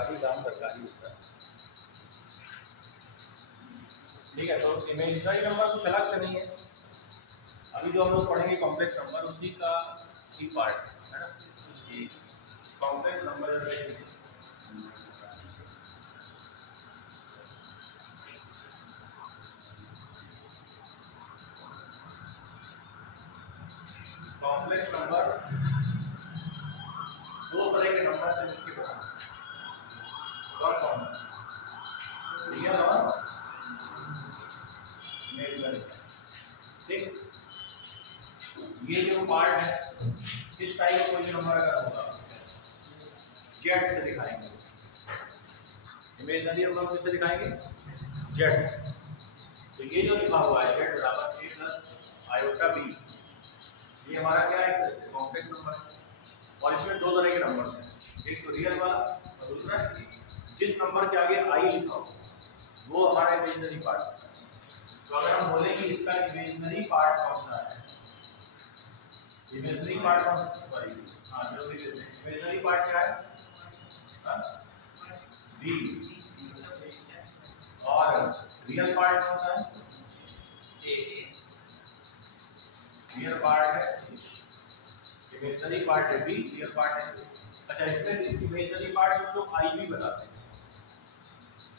सरकारी एग्जाम सरकारी होता है। ठीक है, तो इमेजिनरी नंबर कुछ अलग से नहीं है। अभी जो हम लोग पढ़ेंगे कॉम्प्लेक्स नंबर उसी का ही पार्ट है ना, कि कॉम्प्लेक्स नंबर कॉम्प्लेक्स नंबर दो तरह के नंबर से मिलकर बना, कौन रियल और इमेजिनरी। ठीक, ये जो पार्ट है इस टाइप का कोई नंबर अगर होगा जेड से दिखाएंगे, इमेजिनरी नंबर को किससे दिखाएंगे, जेड से। तो ये जो लिखा हुआ है जेड बराबर a प्लस आयोटा बी, ये हमारा क्या है, कॉम्प्लेक्स नंबर है। और इसमें दो तरह के नंबर्स हैं, एक तो रियल वाला और दूसरा जिस नंबर के आगे आई लिखा हो वो हमारा इमेजिनरी पार्ट है। तो अगर हम बोले कि इसका इमेजिनरी पार्ट कौन सा है, इमेजिनरी पार्ट कौन सा है, हाँ जो इमेजिनरी पार्ट क्या है, बी, और रियल पार्ट कौन सा है, ए। रियल पार्ट है, इमेजिनरी पार्ट है बी, रियल पार्ट है। अच्छा, इसमें इमेजिनरी पार्ट उसको आई भी बताते हैं,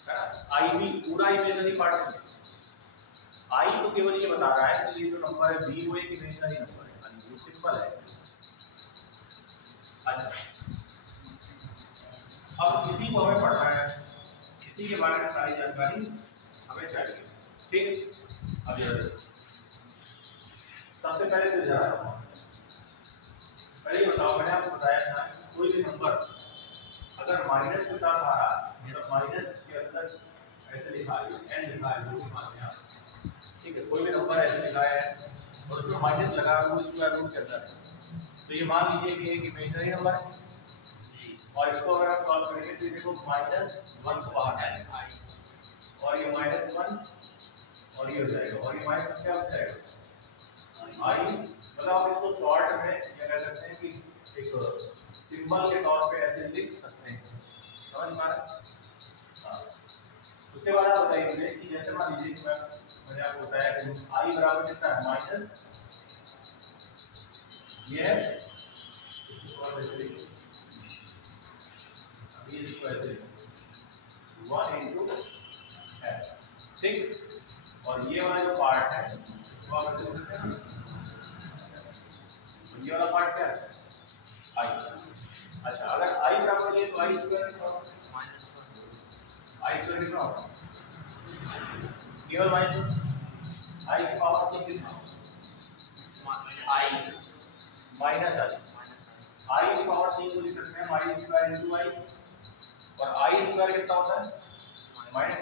है ना, आई भी पूरा इमेजिनरी पार्ट नहीं है। आई तो केवल ये बता रहा है कि ये जो नंबर है बी वो एक इमेजिनरी नंबर है, वो सिंपल है। अच्छा, अब इसी को हमें पढ़ना है, इसी के बारे में सारी जानकारी हमें चाहिए। ठीक, अब ये सबसे पहले तो जा रहा हूँ, पहले बताओ, मैंने आपको बताया था कोई भी नंबर अगर माइनस के साथ आ रहा है तो माइनस के अंदर ऐसे लिखा है एन लिखा है, वो मानते हैं। ठीक है, कोई भी नंबर ऐसे लिखा है और उसमें माइनस लगा है, वो स्क्वायर रूट के अंदर है, तो ये मान लीजिए कि एक इमेजिनरी नंबर है। और इसको अगर आप सॉल्व करेंगे तो देखो -1 को बाहर आएगा और ये -1 और ये हो जाएगा, और ये माइनस क्या हो जाएगा आई। मतलब आप इसको शॉर्ट में क्या कह सकते हैं कि एक सिंबल के तौर पे ऐसे लिख सकते हैं, समझ पा रहे। उसके बाद आप बताइए मुझे कि जैसे मान लीजिए कि मैंने आपको बताया कि आई बराबर कितना है, माइनस ये है, अभी इसको ऐसे 1 इंटू है। ठीक, और ये वाला जो पार्ट है वो आप ऐसे लिखते हैं, ये वाला पार्ट क्या है, आई। अच्छा, अगर आई बराबर है तो आई स्क्वायर कितना होगा, -1। आई स्क्वायर कितना होगा, केवल -1। आई की पावर कितना, आई माइनस आई की पावर 3 को लिख सकते हैं आई स्क्वायर इंटू आई, और आई स्क्वायर कितना होता है, -1,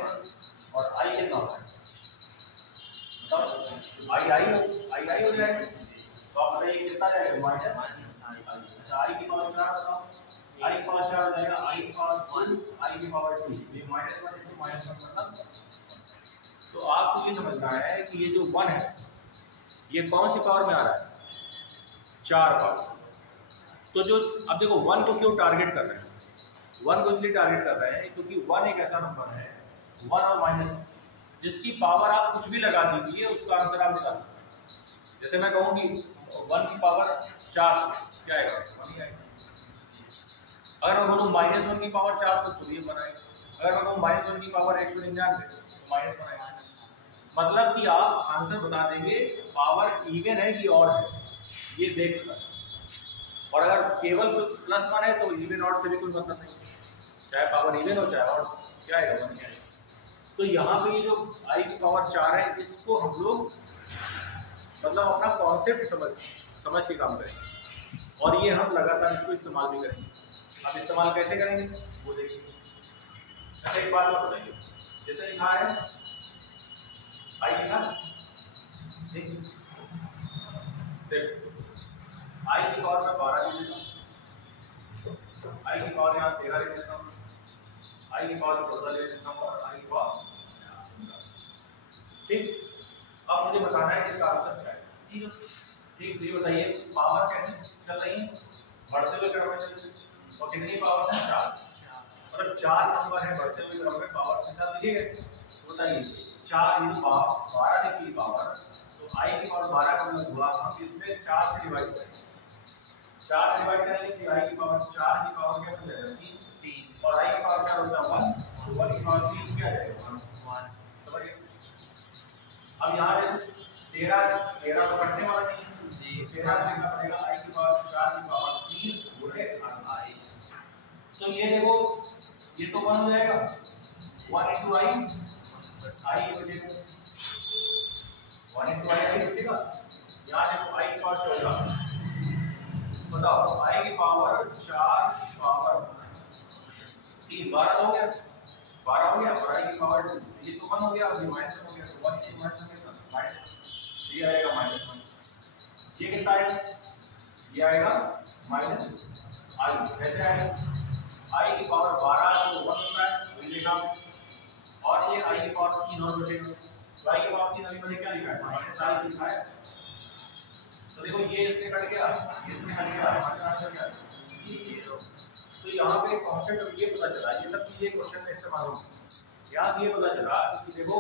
और आई कितना होता है, बताओ, आई हो जाएगा। तो आप बताइए कितना जाएगा, माइनस आई। अच्छा, आई की पावर 4 बताओ, आई की पावर 4 हो जाएगा, आई की पावर 1, आई की पावर 2, ये -1 इंटू -1 मतलब। तो आपको ये समझना है कि ये जो 1 है ये कौन सी पावर में आ रहा है, 4 पावर। तो जो अब देखो 1 को क्यों टारगेट कर रहे हैं, 1 को इसलिए टारगेट कर रहे हैं क्योंकि 1 एक ऐसा नंबर है, 1 और माइनस जिसकी पावर आप कुछ भी लगा दीजिए उसका आंसर आप निकाल सकते हैं। जैसे मैं कहूँ कि 1 की पावर 400 क्या आएगा, 1 ही आएगा। अगर मैं बोलूँ -1 की पावर 400 तो ये बनाएगा, अगर मैं कहूँ -1 की पावर 199 तो -1 आएगा। मतलब कि आप आंसर बता देंगे पावर इवन है कि ऑड है ये देखकर, और अगर केवल +1 है तो इवन ऑड से भी कोई मतलब नहीं, चाहे पावर इवन हो चाहे ऑड, क्या आएगा, 1 ही आएगा। तो यहाँ पे ये जो आई की पावर 4 है इसको हम लोग मतलब अपना कॉन्सेप्ट समझ के काम करेंगे, और ये हम लगातार इसको इस्तेमाल भी करेंगे। अब इस्तेमाल कैसे करेंगे वो देखिए। अच्छा, एक बात और बताइए, जैसे लिखा है आई लिखा, ठीक, देखो आई की पावर में 12 लिख देता हूँ, आई की पावर यहाँ 13 लिख देता हूँ, आई की पावर 14 लिख देता हूँ, और आई की पावर, ठीक। अब मुझे बताना है कि इसका आंसर क्या है, ठीक। तो ये बताइए पावर कैसे चल रही है, बढ़ते हुए क्रम में चल रही है, और कितनी पावर है, 4। मतलब 4 नंबर है बढ़ते हुए क्रम में पावर्स के साथ लिखे गए। बताइए 4 × 12 की पावर, तो i की पावर 12 का मतलब हुआ हम इसमें 4 से डिवाइड करेंगे। 4 से डिवाइड करेंगे तो i की पावर 4 की पावर क्या हो जाएगा 3 और i की पावर 4 होता है 1, तो 1 की पावर 3 क्या आएगा 1। समझिए अब यहाँ देखो 13 तो कटने वाला नहीं जी, 13 लिखना पड़ेगा i की पावर 4 की पावर 3 गुणे i। तो ये देखो ये तो 1 हो जाएगा 1 × i बस i बचेगा 1 × i बचेगा। यहाँ देखो i की पावर 14, बताओ i की पावर 4 की पावर 3 12 हो गया 12 हो गया और i की पावर 2 ये तो 1 हो गया और ये -1 हो गया तो 1 से माइनस हो गया माइनस ये आएगा -1। ये कितना आएगा ये आएगा -i। कैसे आएगा i की पावर 12 तो 1 होता है वही लिखा और ये i की पावर 3 और बचेगा तो i की पावर 3 अभी मैंने क्या लिखा है -i लिखा है। तो देखो ये इससे कट गया ये इससे कट गया हमारा आंसर क्या है 0। तो यहाँ पे कॉन्सेप्ट ये पता चला ये सब चीजें क्वेश्चन में इस्तेमाल होंगी। यहाँ से ये पता चला कि देखो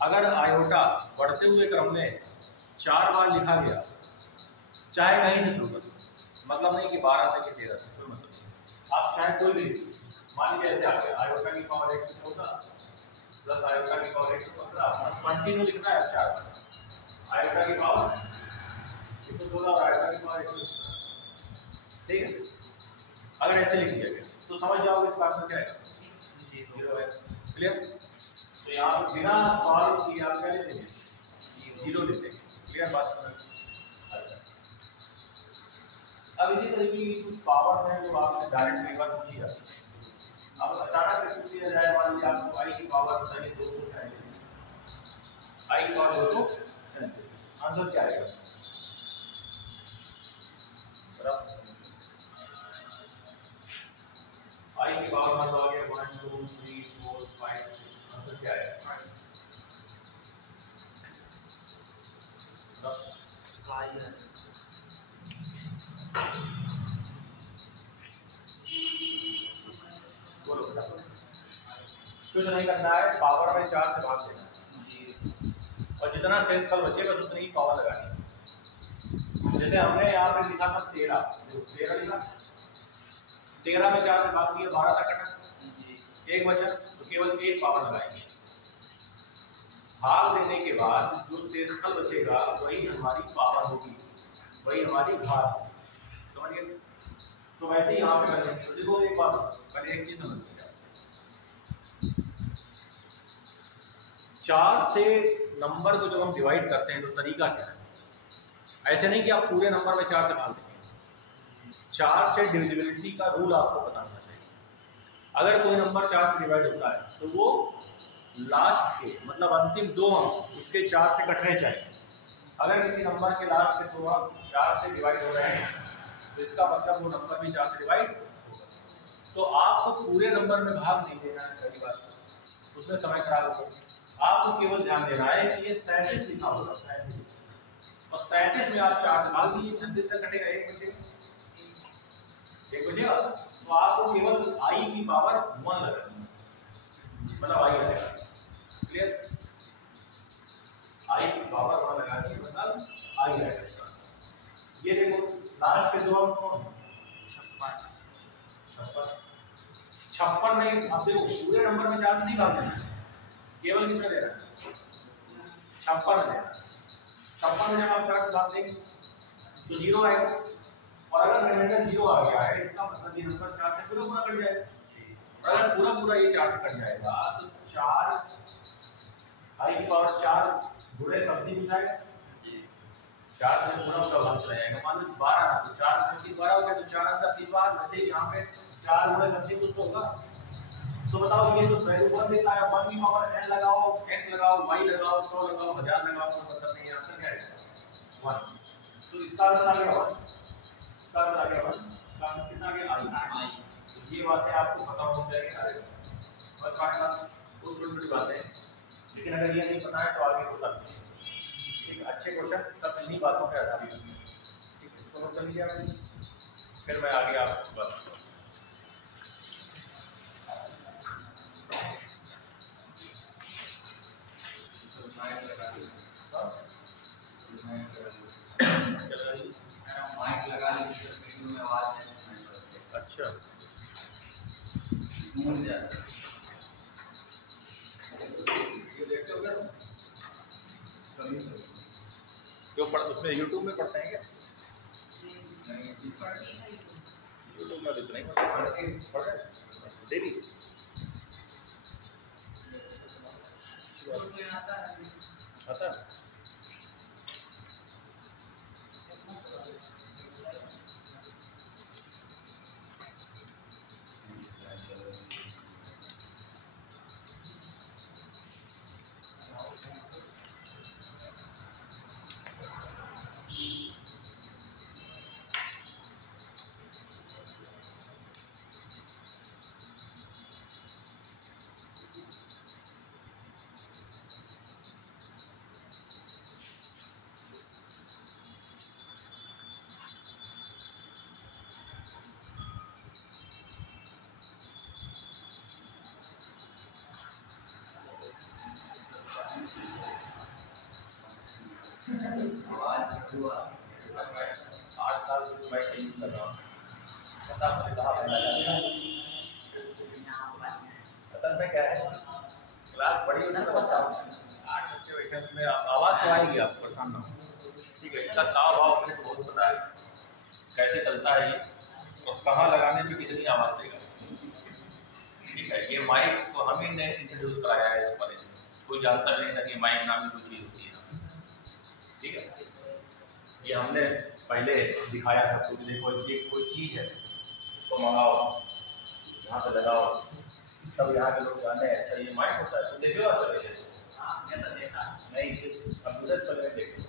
अगर आयोटा बढ़ते हुए क्रम में 4 बार लिखा गया चाहे कहीं से शुरू कर मतलब नहीं कि 12 से कि 13 से कोई मतलब नहीं आप चाहे कोई भी मान लीजिए ऐसे आ गया आयोटा की पावर 114 प्लस आयोटा की पावर 115 कंटिन्यू लिखना है 4 बार आयोटा की पावर 116 और आयोटा की पावर 115 ठीक है। अगर ऐसे लिख दिया गया तो समझ जाओगे इसका आंसर क्या है 0 है। क्लियर। तो यहाँ पर बिना सॉल्व किए आप क्या लेते हैं 0 लेते हैं। क्लियर बात समझ। अब इसी तरीके की कुछ पावर्स हैं जो आपसे डायरेक्ट एक बार पूछी जाती है। अब अचानक से पूछ लिया जाए मान लीजिए आपको i की पावर बताइए 237 i की पावर 237 आंसर क्या आएगा i की पावर मतलब आ गया 1 2 3 4 5 आंसर क्या है स्काई है। बोलो कुछ नहीं करना है पावर में 4 से भाग देना और जितना शेषफल बचे बस उतनी ही पावर लगानी। जैसे हमने यहाँ पे लिखा था 13 लिखा 13 में 4 से भाग दिया 12 तक कटा एक बचा तो केवल एक पावर लगाएंगे। भाग देने के बाद जो शेषफल बचेगा वही हमारी पावर होगी वही हमारी भार होगी। समझ गए। तो वैसे ही यहाँ पे कर लेंगे। तो देखो एक बात पहले एक चीज समझ लीजिए 4 से नंबर को जब हम डिवाइड करते हैं तो तरीका क्या है। ऐसे नहीं कि आप पूरे नंबर में 4 से भाग देंगे 4 से डिविजिबिलिटी का रूल आपको बताना चाहिए। अगर कोई नंबर 4 से डिवाइड होता है तो वो लास्ट के मतलब अंतिम 2 अंक उसके 4 से कटने चाहिए। अगर किसी नंबर के लास्ट के 2 अंक 4 से डिवाइड हो रहे हैं तो इसका मतलब वो नंबर भी 4 से डिवाइड होगा। तो आपको पूरे नंबर में भाग नहीं देना है पहली बात उसमें समय खराब होगा। आपको केवल ध्यान देना है कि ये 37 लिखा होगा 37 और 37 में आप 4 से भाग दीजिए 36 तक कटेगा एक बचेगा तो आपको केवल i की पावर 1 लगानी है मतलब i आएगा। क्लियर। i की पावर 1 लगानी है मतलब i आएगा। ये देखो लास्ट के 2 अंक कौन 56 में अब देखो पूरे नंबर में 4 से नहीं भाग देना केवल किसमें देना 56 में देना 56 में जब आप 4 से भाग देंगे तो 0 आएगा और अगर रिमाइंडर 0 आ गया है इसका मतलब ये नंबर 4 से पूरा कट जाएगा और अगर पूरा ये 4 से कट जाएगा तो 4 i की पावर 4 गुणे समथिंग कुछ आएगा 4 से पूरा भाग चला जाएगा। मान लो 12 तो 4 समथिंग 12 हो गया तो 4 अंदर 3 बार वैसे यहाँ पे 4 गुणे समथिंग कुछ तो होगा। तो बताओ ये तो वैल्यू 1 देता है 1 की पावर n लगाओ x लगाओ y लगाओ 100 लगाओ 1000 लगाओ तो मतलब नहीं आंसर क्या आएगा 1। तो इसका आंसर आ गया 1 इसका आंसर आ गया 1 इसका आंसर कितना आ गया i। तो ये बातें आपको पता होनी चाहिए और काटना वो छोटी-छोटी बातें हैं लेकिन अगर ये नहीं पता है तो आगे होता नहीं। एक अच्छे क्वेश्चन सब इन्हीं बातों पे आधारित है। ठीक है इसको नोट कर लीजिए फिर मैं आगे आपको बात माइक लगा ली में आवाज नहीं। अच्छा ये देखते हो क्या जो उसमें यूट्यूब में पढ़ते हैं क्या? यूट्यूब में इतना ही पढ़ते डेली आता है। असल में क्या है क्लास बड़ी होने से बच्चा 8 बच्चे बैठे उसमें आवाज़ तो आएगी, आप परेशान ना हो, ठीक है। इसका ताव भाव अपने को बहुत पता है कैसे चलता है ये और कहाँ लगाने पे कितनी आवाज़ देगा, ठीक है। ये माइक तो हम ही ने इंट्रोड्यूस कराया है इस पर, कोई जानता नहीं था कि माइक नाम की कोई चीज़ होती है, ठीक है। ये हमने पहले दिखाया सबको कि देखो इसकी कोई चीज़ है, इसको मंगाओ, यहाँ पे लगाओ, सब यहाँ के लोग जाने अच्छा ये माइक होता है। तो देखो सर ऐसा देखा नहीं, इस कंप्यूटर पर में देखो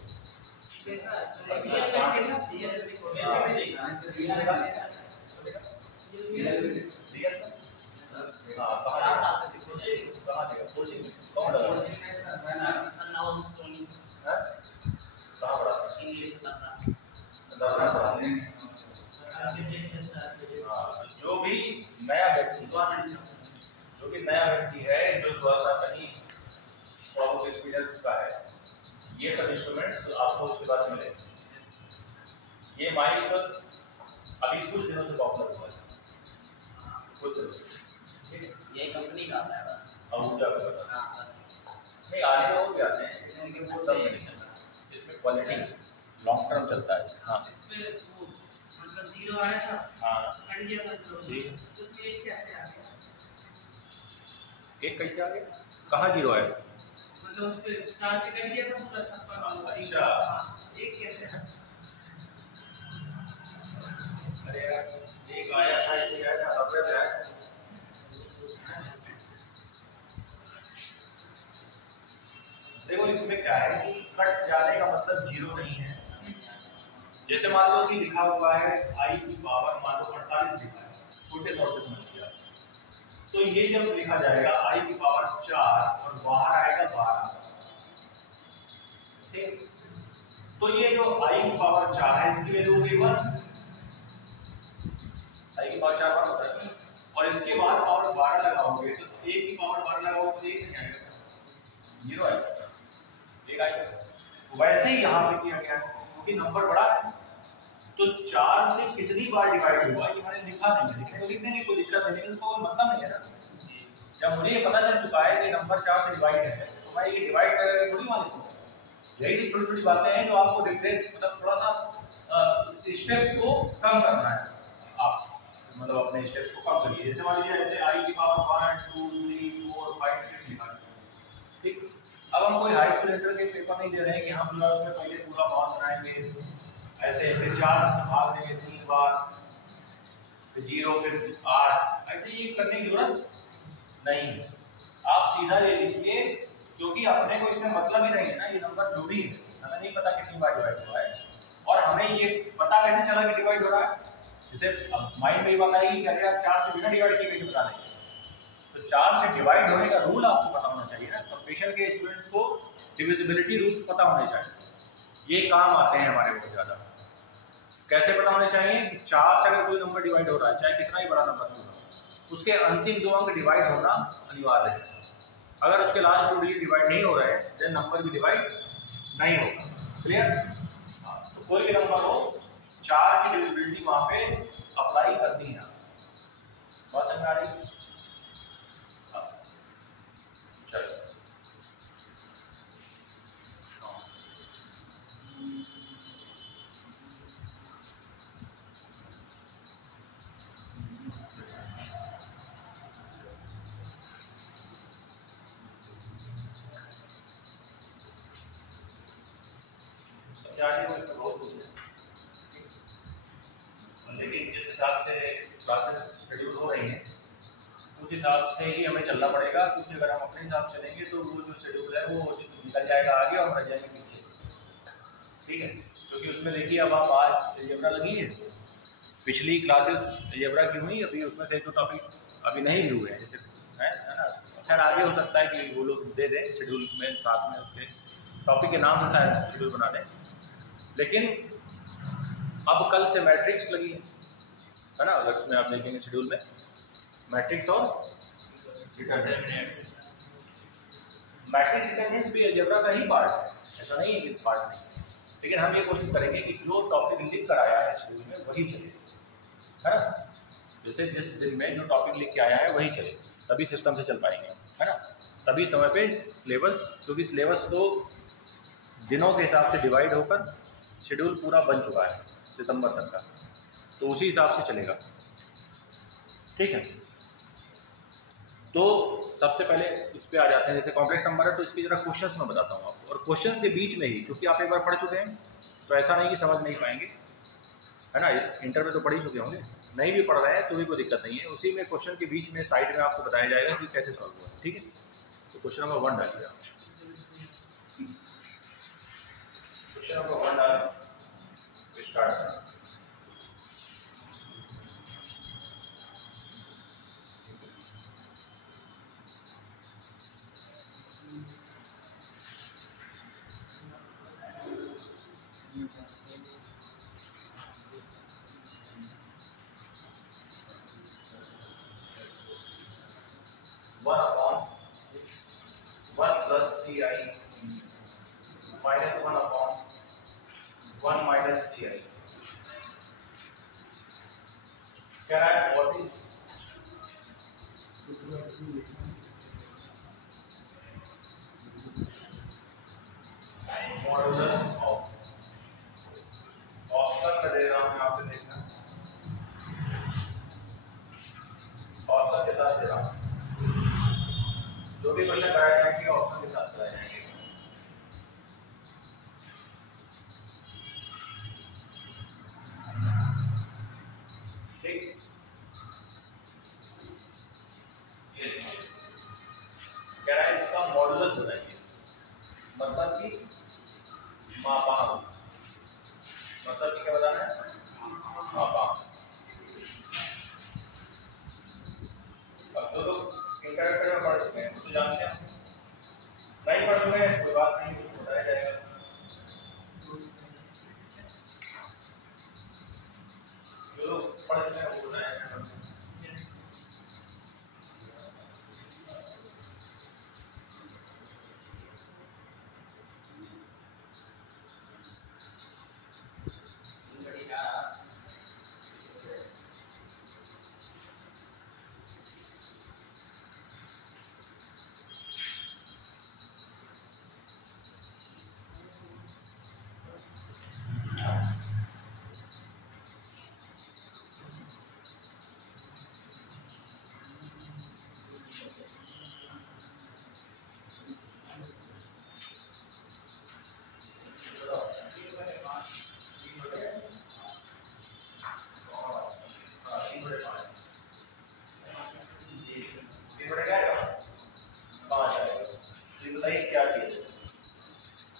जो भी नया व्यक्ति है जो थोड़ा सा कहीं बहुत एक्सपीरियंस उसका है, ये सब इंस्ट्रूमेंट्स आपको उसके पास मिलेंगे। ये माइक अभी कुछ दिनों से पॉपुलर हुआ है, कुछ दिनों से, ठीक है। ये कंपनी का आता है और क्या नहीं आने वो भी आते हैं, इनके बहुत सब इसमें क्वालिटी लॉन्ग टर्म चलता है। हाँ मतलब जीरो आया था, हाँ कट गया था, तो उसमें एक कैसे आ गया? एक कैसे आ गया? कहाँ जीरो आया? मतलब उस पे 4 से कट गया था पूरा 56। अच्छा एक कैसे? अरे यार एक आया था, इसे आया था, अब कैसे आया? देखो इसमें क्या है कि कट जाने का मतलब जीरो नहीं है। जैसे मान लो कि लिखा हुआ है आई की पावर मान लो 48 लिखा है, छोटे तौर पे समझ लिया, तो ये जब लिखा जाएगा आई की पावर 4 और बाहर आएगा 12, ठीक। तो ये जो आई की पावर 4 है इसकी वैल्यू होगी 1, आई की पावर 4 होता है, और इसके बाद पावर 12 लगाओगे तो a की पावर 12 लगाओगे तो 1 नहीं आएगा, 0 आएगा, 1 आएगा। वैसे ही यहाँ पे किया गया है क्योंकि नंबर बड़ा है, तो 4 से कितनी बार डिवाइड हुआ ये मैंने लिखा नहीं है, लिखने को लिख देंगे कोई दिक्कत नहीं, लेकिन उसका कोई मतलब नहीं है ना। जब मुझे ये पता चल चुका है कि नंबर 4 से डिवाइड है तो मैं ये डिवाइड करके थोड़ी मान लेता हूँ। यही तो छोटी छोटी बातें हैं जो आपको रिप्लेस मतलब थोड़ा सा स्टेप्स को कम करना है, आप मतलब अपने स्टेप्स को कम करिए। जैसे मान लीजिए ऐसे आई की पावर 1 2 3 4 5 6 लिखा है, ठीक। अब हम कोई हाई स्कूल इंटर के पेपर नहीं दे रहे हैं कि हम पूरा उसमें पहले पूरा मान बनाएंगे ऐसे, फिर 4 से भाग देंगे 3 बार, फिर 0 फिर 8, ऐसे ये करने की जरूरत नहीं है। आप सीधा ये लिखिए क्योंकि अपने को इससे मतलब ही नहीं है ना, ये नंबर जो भी है हमें नहीं पता कितनी बार डिवाइड हुआ है, और हमें ये पता कैसे चला कि डिवाइड हो रहा है। जैसे अब माइंड में ये बात आएगी कि अगर आप 4 से बिना डिवाइड किए कैसे बता देंगे, तो 4 से डिवाइड होने का रूल आपको पता होना चाहिए ना। प्रोफेशन के स्टूडेंट्स को डिविजिबिलिटी रूल्स पता होने चाहिए, ये काम आते हैं हमारे बहुत ज्यादा। कैसे पता होने चाहिए कि 4 से अगर कोई नंबर डिवाइड हो रहा है, चाहे कितना ही बड़ा नंबर क्यों हो, उसके अंतिम 2 अंक डिवाइड होना अनिवार्य है। अगर उसके लास्ट 2 डिजिट डिवाइड नहीं हो रहे हैं देन नंबर भी डिवाइड नहीं होगा। क्लियर? तो कोई भी नंबर हो 4 की डिविजिबिलिटी वहां पे अप्लाई करनी है। बात समझ आ रही? चलो बहुत कुछ है, लेकिन जिस हिसाब से क्लासेस शेड्यूल हो रही हैं उस हिसाब से ही हमें चलना पड़ेगा, क्योंकि अगर हम अपने हिसाब से चलेंगे तो वो जो शेड्यूल है वो निकल जाएगा आगे और रह जाएंगे पीछे। ठीक है, क्योंकि उसमें देखिए अब आप आज अलजेब्रा लगी है, पिछली क्लासेस अलजेब्रा की हुई, अभी उसमें से जो टॉपिक अभी नहीं भी हुए हैं जैसे है ना, खैर आगे हो सकता है कि वो लोग दे दें शेड्यूल में, साथ में उसके टॉपिक के नाम से शायद शेड्यूल बना दें। लेकिन अब कल से मैट्रिक्स लगी है ना, अगर उसमें आप देखेंगे शेड्यूल में मैट्रिक्स और डिटरमिनेंट्स। मैट्रिक्स डिटरमिनेंट्स भी अलजेब्रा का ही पार्ट है, ऐसा नहीं है कि पार्ट नहीं है, लेकिन हम ये कोशिश करेंगे कि जो टॉपिक लिख कर आया है शेड्यूल में वही चले, है ना। जैसे जिस दिन में जो टॉपिक लिख के आया है वही चले, तभी सिस्टम से चल पाएंगे, है ना। तभी समय पे सिलेबस, क्योंकि सिलेबस तो दिनों के हिसाब से डिवाइड होकर शेड्यूल पूरा बन चुका है सितंबर तक का, तो उसी हिसाब से चलेगा। ठीक है, तो सबसे पहले इस पे आ जाते हैं। जैसे कॉम्प्लेक्स नंबर है तो इसके जरा क्वेश्चंस मैं बताता हूँ आपको, और क्वेश्चंस के बीच में ही, क्योंकि आप एक बार पढ़ चुके हैं तो ऐसा नहीं कि समझ नहीं पाएंगे, है ना। इंटर में तो पढ़ ही चुके होंगे, नहीं भी पढ़ रहे हैं तो भी कोई दिक्कत नहीं है, उसी में क्वेश्चन के बीच में साइड में आपको बताया जाएगा कि कैसे सॉल्व हुआ। ठीक है, तो क्वेश्चन नंबर 1 डालिए आप। क्वेश्चन नंबर 1 डालें, स्टार्ट करें। जो भी क्वेश्चन कराए जाएंगे ऑप्शन के साथ कराए जाएंगे। ठीक, कह रहा है इसका मॉडुलस बताइए, मतलब कि मापांक, मतलब कि क्या बताना है, मापांक। अब तो लोग इंटरनेट में पढ़ चुके हैं तो जानते हैं, नहीं पढ़ चुके हैं कोई बात नहीं, उसको बताया जाएगा। जो लोग पढ़ चुके हैं वो बताया जाएगा।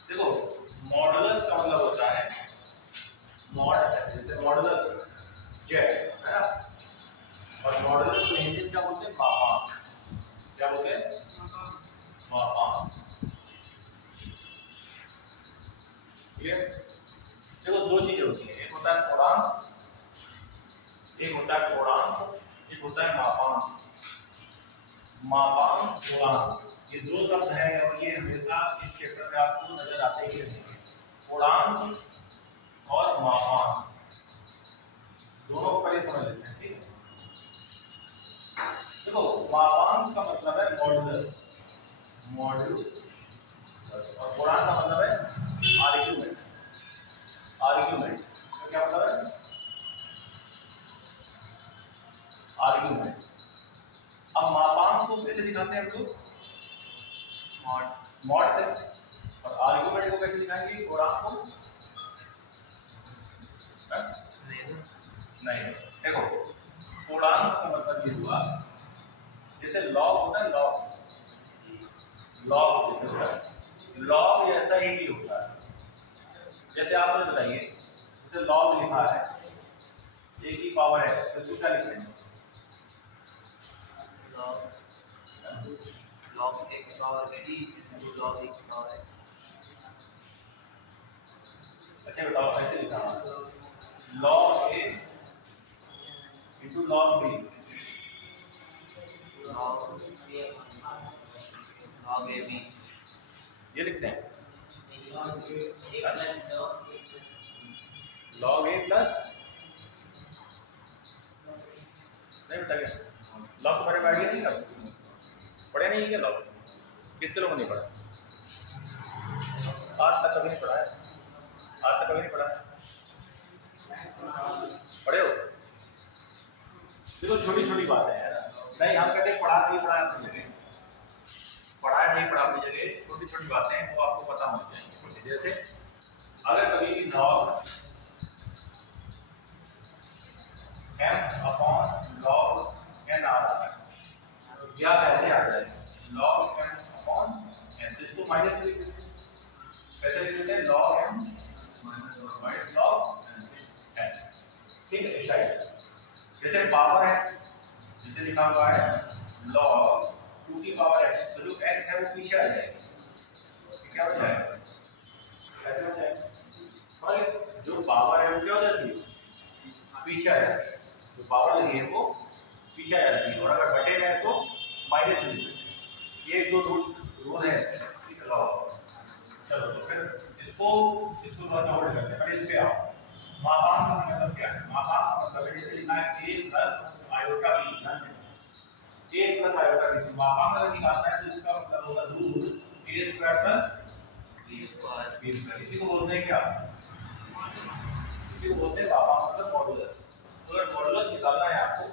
देखो मॉडुलस का मतलब होता है मॉडुलस जेड, है ना, और मॉडुलस को हिंदी में क्या बोलते हैं, मापांक। क्या बोलते हैं, मापांक। क्लियर? देखो दो चीजें होती हैं, एक होता है पूर्णांक, एक होता है पूर्णांक, एक होता है मापांक। मापांक, पूर्णांक। ये दो शब्द है और ये हमेशा इस चैप्टर में आपको नजर आते ही रहेंगे। पूर्णांक और मापांक दोनों को पहले समझ लेते हैं, ठीक है। देखो मापांक का मतलब है मॉडुलस, और पूर्णांक का मतलब है आर्ग्यूमेंट। इसका क्या मतलब है? आर्ग्यूमेंट। अब मापांक को कैसे दिखाते हैं हम लोग? मॉड से। और आर्ग्यूमेंट को कैसे दिखाएंगे? पूर्णांक को नहीं। देखो पूर्णांक का मतलब ये हुआ जैसे लॉग होता है, लॉग जैसे होता है, लॉग ऐसा ही होता है। जैसे आप मुझे बताइए, जैसे लॉग लिखा है a की पावर x, तो इसको क्या लिखते हैं? log a की power b into log a की पावर x। अच्छा बताओ कैसे लिखा है? log a into log b, log a b ये लिखते हैं log a प्लस, नहीं बता गया लॉग तुम्हारे में आइडिया नहीं था, पढ़े नहीं क्या लॉग? कितने लोगों ने पढ़ा? आज तक कभी नहीं पढ़ा है? आज तक कभी नहीं पढ़ा है? पढ़े हो? देखो छोटी छोटी बातें हैं नहीं, हम कहते पढ़ा नहीं पढ़ा अपनी जगह, पढ़ाया नहीं पढ़ा अपनी जगह, छोटी छोटी बातें हैं वो आपको पता होनी चाहिए। जैसे अगर कभी भी log m upon log n आ रहा है, या ऐसे आ जाए log m अपॉन n, इसको माइनस में लिख देते हैं। कैसे लिख देते हैं? log m minus log n, ठीक है। स्टाइल जैसे पावर है, जिसे लिखा हुआ है log 2 की पावर x, तो जो x है वो पीछे आ जाएगी, क्या हो जाएगा? ऐसे हो जाएगा। और जो पावर है वो क्या हो जाती है? पीछे आ जाती है। जो पावर लगी है वो पीछे आ जाती है, और अगर बटे में है तो माइनस में। ये दो रूल है, ठीक है। चलो तो फिर इसको थोड़ा सा और करते हैं। पहले इस पे आओ। मापांक का मतलब क्या है? मापांक का मतलब जैसे लिखा है a plus iota b, a plus iota b। मापांक अगर निकालना है तो इसका मतलब होगा root a square plus b square. इसी को बोलते हैं क्या? इसी को बोलते हैं मापांक मतलब मॉडुलस। तो अगर मॉडुलस निकालना है आपको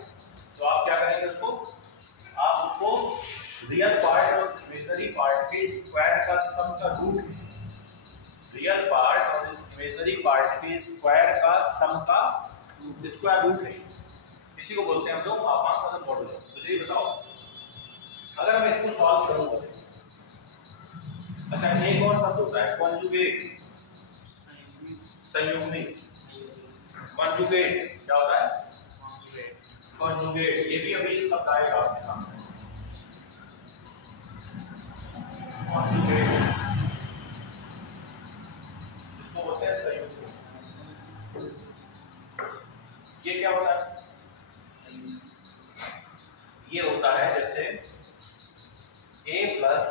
तो आप क्या करेंगे? आप उसको रियल पार्ट और इमेजिनरी पार्ट के स्क्वायर का सम का रूट है। रियल पार्ट और इमेजिनरी पार्ट के स्क्वायर का सम का स्क्वायर रूट है, इसी को बोलते हैं हम लोग मापांक मतलब मॉडुलस। तो ये बताओ अगर मैं इसको सॉल्व करूंगा, अच्छा एक और शब्द होता है कॉन्जुगेट, संयुग्मी। कॉन्जुगेट क्या होता है? कॉन्जुगेट, ये भी अभी शब्द आएगा आपके सामने। कॉन्जुगेट इसको बोलते हैं संयुग्मी। ये क्या होता है? ये होता है जैसे a प्लस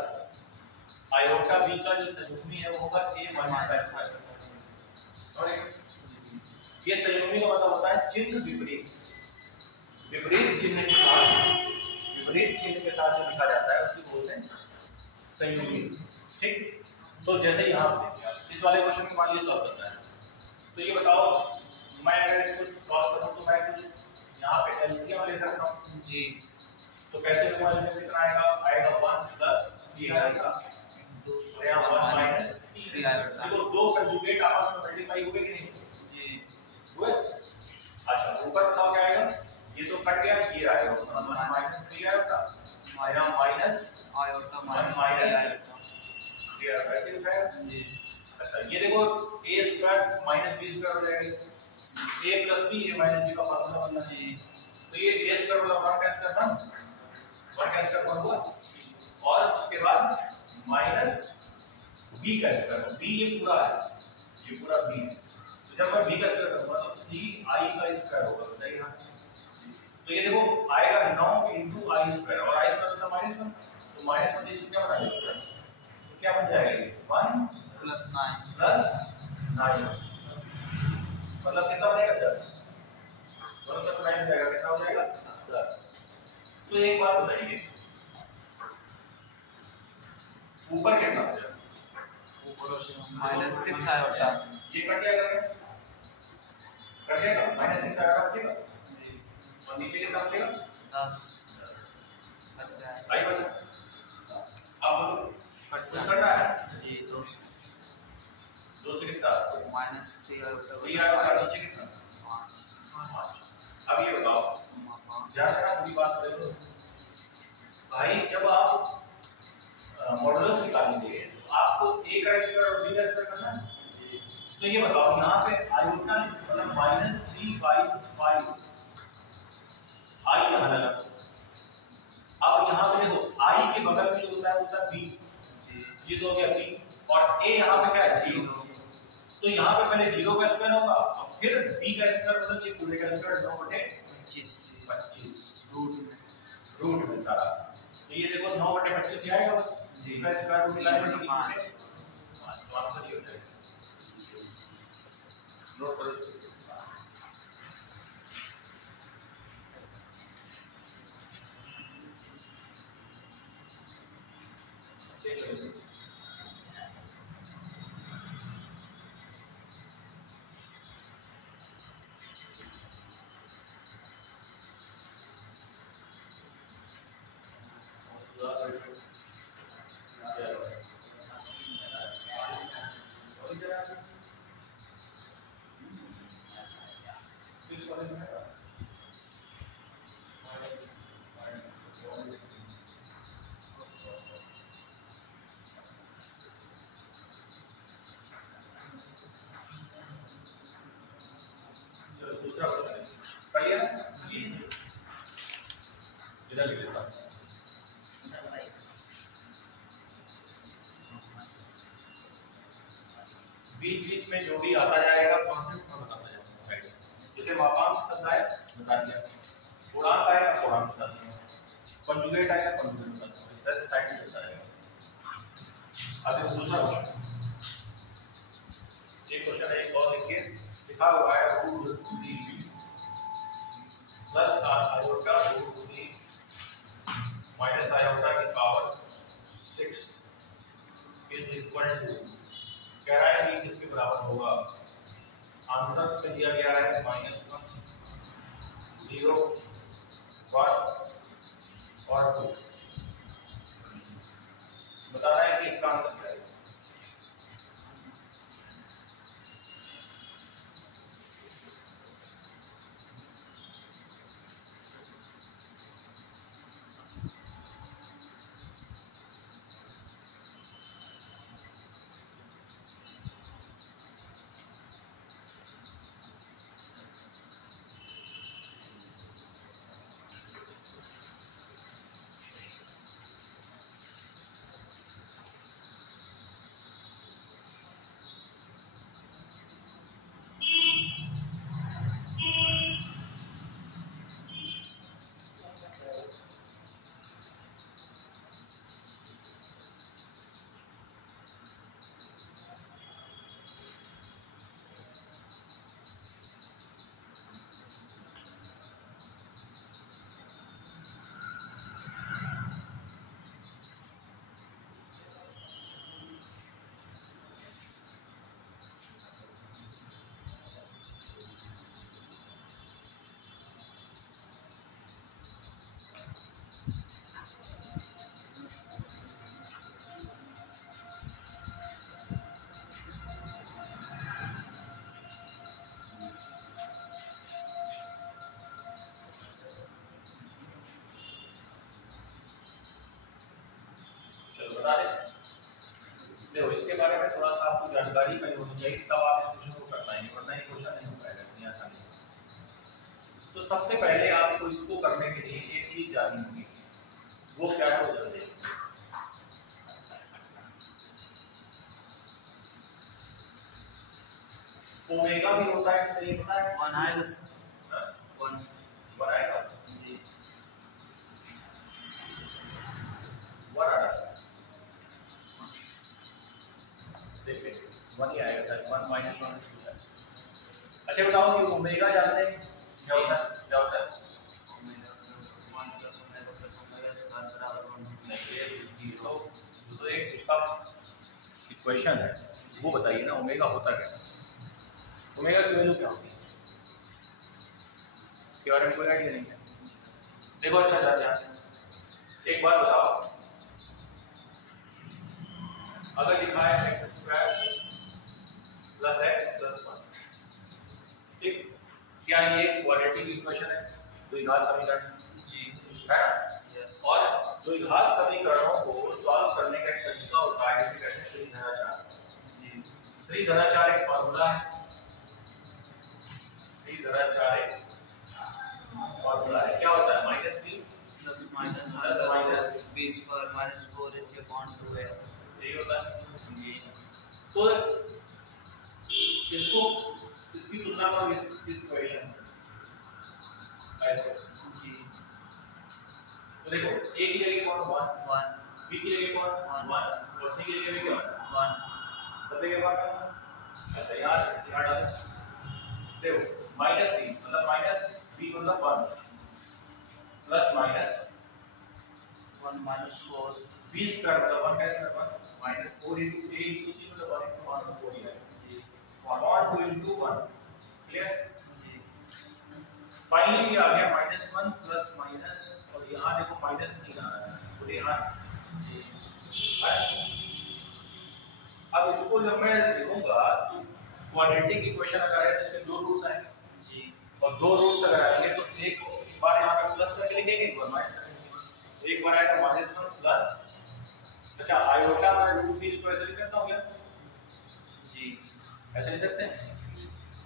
आयोटा b का जो संयुग्मी है वो होगा a माइनस x। और ये संयुग्मी का मतलब होता है चिन्ह विपरीत, विपरीत चिन्ह के साथ जो लिखा जाता है उसी को बोलते हैं संयुग्मी, ठीक। तो जैसे यहाँ पे देखिए आप इस वाले क्वेश्चन के बाद ये सॉल्व करना है, तो ये बताओ मैं अगर इसको सॉल्व करूँ तो मैं कुछ यहाँ पे एलसीएम ले सकता हूँ जी। तो कैसे लूँगा? एलसीएम कितना आएगा 1 प्लस 3 आएगा, और यहाँ 1 माइनस 3 आएगा। तो दो कंजुगेट आपस में मल्टीप्लाई हुए कि नहीं? जी हुए। अच्छा ऊपर बताओ क्या आएगा? ये तो कट गया, ये आएगा 1 माइनस 3 आएगा, यहाँ माइनस आयोटा माइनस 3 आएगा, ऐसे कुछ आएगा जी। अच्छा ये देखो a square minus b square हो जाएगा, a plus b a minus b का फार्मूला बनना चाहिए। तो ये a स्क्वायर मतलब 1 कैसे करना? 1 कैसे करना होगा, और उसके बाद माइनस b का स्क्वायर, b ये पूरा है, ये पूरा b है। तो जब मैं b का स्क्वायर करूंगा तो 3i का स्क्वायर होगा, बताइए ना। तो ये देखो आएगा 9 into i स्क्वायर, और i स्क्वायर मतलब -1, तो माइनस 25 को क्या बना देंगे? तो क्या बन जाएगा ये 1 प्लस 9 मतलब कितना बनेगा 10 1 प्लस 9 हो जाएगा, कितना हो जाएगा 10। तो एक बात बताइए ऊपर कितना हो जाएगा? ऊपर -6 आयोटा ये कट जाएगा, कटेगा -6 आयोटा बचेगा और नीचे कितना बचेगा 10 कट जाएगा। आई बचा अब बोलो कट कट रहा है जी 2 से कितना -3 आयोटा तो ये आयोटा नीचे कितना 5। अब ये बताओ जरा पूरी बात सुनो भाई, जब आप मॉडुलस निकालेंगे तो आपको a का स्क्वायर और b का स्क्वायर करना है। तो ये बताओ यहाँ पे आयोटा मतलब -3/5 i यहाँ लगा, अब यहाँ पे देखो i के बगल में जो होता है वो होता है b, ये तो हो गया b और a यहाँ पे क्या है 0, तो यहाँ पे पहले 0 का स्क्वायर होगा और फिर b का स्क्वायर मतलब ये पूरे का स्क्वायर 9/25 रूट में सारा, तो ये देखो 9/25 ही आएगा बस, इसका स्क्वायर रूट मिलाएंगे तो 5, तो आंसर ये हो जाएगा। नोट करो इसको। दूसरा क्वेश्चन करिए ना जी, इधर लिख देता हूं। बीच बीच में जो भी आता जाएगा कॉन्सेप्ट में बताता जाएगा। जैसे मापांक शब्द आए बता दिया, पूर्णांक आएगा पूर्णांक बता दिया, कंजुगेट आएगा कंजुगेट बता दिया, इस तरह से साइड में चलता रहेगा। आगे दूसरा क्वेश्चन, ये क्वेश्चन है एक और लिखिए, लिखा हुआ है √3 प्लस आयोटा √3 माइनस आयोटा की पावर 6 इज इक्वल टू, कह रहा है कि किसके बराबर होगा। आंसर्स में दिया गया है -1 0 1 और 2, बता रहा है कि इसका आंसर क्या है। बता दें, देखो इसके बारे में थोड़ा सा आपको जानकारी नहीं होनी चाहिए, तब आप इस क्वेश्चन को कर पाएंगे, वरना ये क्वेश्चन नहीं हो पाएगा इतनी आसानी से। तो सबसे पहले आपको इसको करने के लिए एक चीज जाननी होगी, वो क्या है, वो जल्दी ओमेगा भी होता है, इसका ये पता है 1 आएगा 1 बनाएगा जी वन आ रहा है, देखिए वन ही आएगा सर, वन माइनस वन। अच्छा बताओ कि ओमेगा जानते हैं क्या होता है, क्या होता है? ओमेगा 1 प्लस ओमेगा स्क्वायर बराबर 1। नहीं ये तो एक उसका इक्वेशन है, वो बताइए ना ओमेगा होता क्या है, ओमेगा की वैल्यू क्या होती है, इसके बारे में कोई आइडिया नहीं है। देखो अच्छा ध्यान, एक बार बताओ, अगर लिखा है x square plus x plus one, ठीक, क्या ये क्वाड्रेटिक इक्वेशन है, द्विघात समीकरण जी है ना? यस। और द्विघात समीकरणों को सॉल्व करने का एक तरीका होता है, जिसे कहते हैं श्रीधराचार्य। जी श्रीधराचार्य एक फॉर्मूला है, श्रीधराचार्य फॉर्मूला है, क्या होता है, minus B plus minus minus B square minus 4 इसके अपॉन 2 है। यही होता है। जी तो इसको इसकी तुलना करो इस इक्वेशन से, ऐसे जी तो देखो a की जगह कौन 1, 1 b की जगह कौन 1 और c की जगह भी क्या 1 सब जगह बात। अच्छा यहाँ डालें, देखो माइनस b मतलब माइनस b मतलब 1 plus minus 1 minus 4 b square मतलब 1 का square 1 minus 4 into a into c मतलब 1 into 1 4 ही है, जी अपॉन 2 into 1, क्लियर। जी फाइनली ये आ गया माइनस 1 प्लस माइनस, और यहाँ देखो माइनस 3 आ रहा है, तो यहाँ अब इसको जब मैं लिखूंगा तो क्वाड्रेटिक इक्वेशन अगर है तो इसके दो रूट्स आएंगे जी और दो रूट्स अगर आएंगे तो एक बार यहाँ पे प्लस करके लिखेंगे, एक बार माइनस करेंगे, एक बार आएगा माइनस 1 प्लस, अच्छा आयोटा में रूट 3 इसको ऐसे लिख सकता हूँ क्या, जी ऐसे लिख सकते हैं।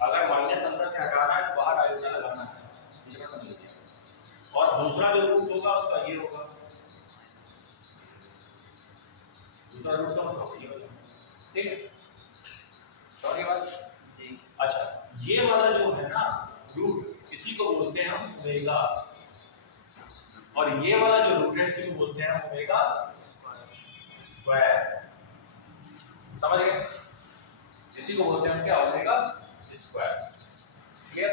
अगर माइनस अंदर से हटाना है तो बाहर आयोटा लगाना है, ठीक है समझ लीजिए। और दूसरा जो रूट होगा उसका ये होगा, दूसरा रूट का मतलब ये होगा, ठीक है सॉरी बात जी अच्छा ये वाला जो है ना रूट, इसी को बोलते हैं हम ओमेगा, और ये वाला जो रूट है इसी को बोलते हैं हम ओमेगा स्क्वायर, समझ गए, इसी को बोलते हैं हम क्या ओमेगा स्क्वायर, क्लियर।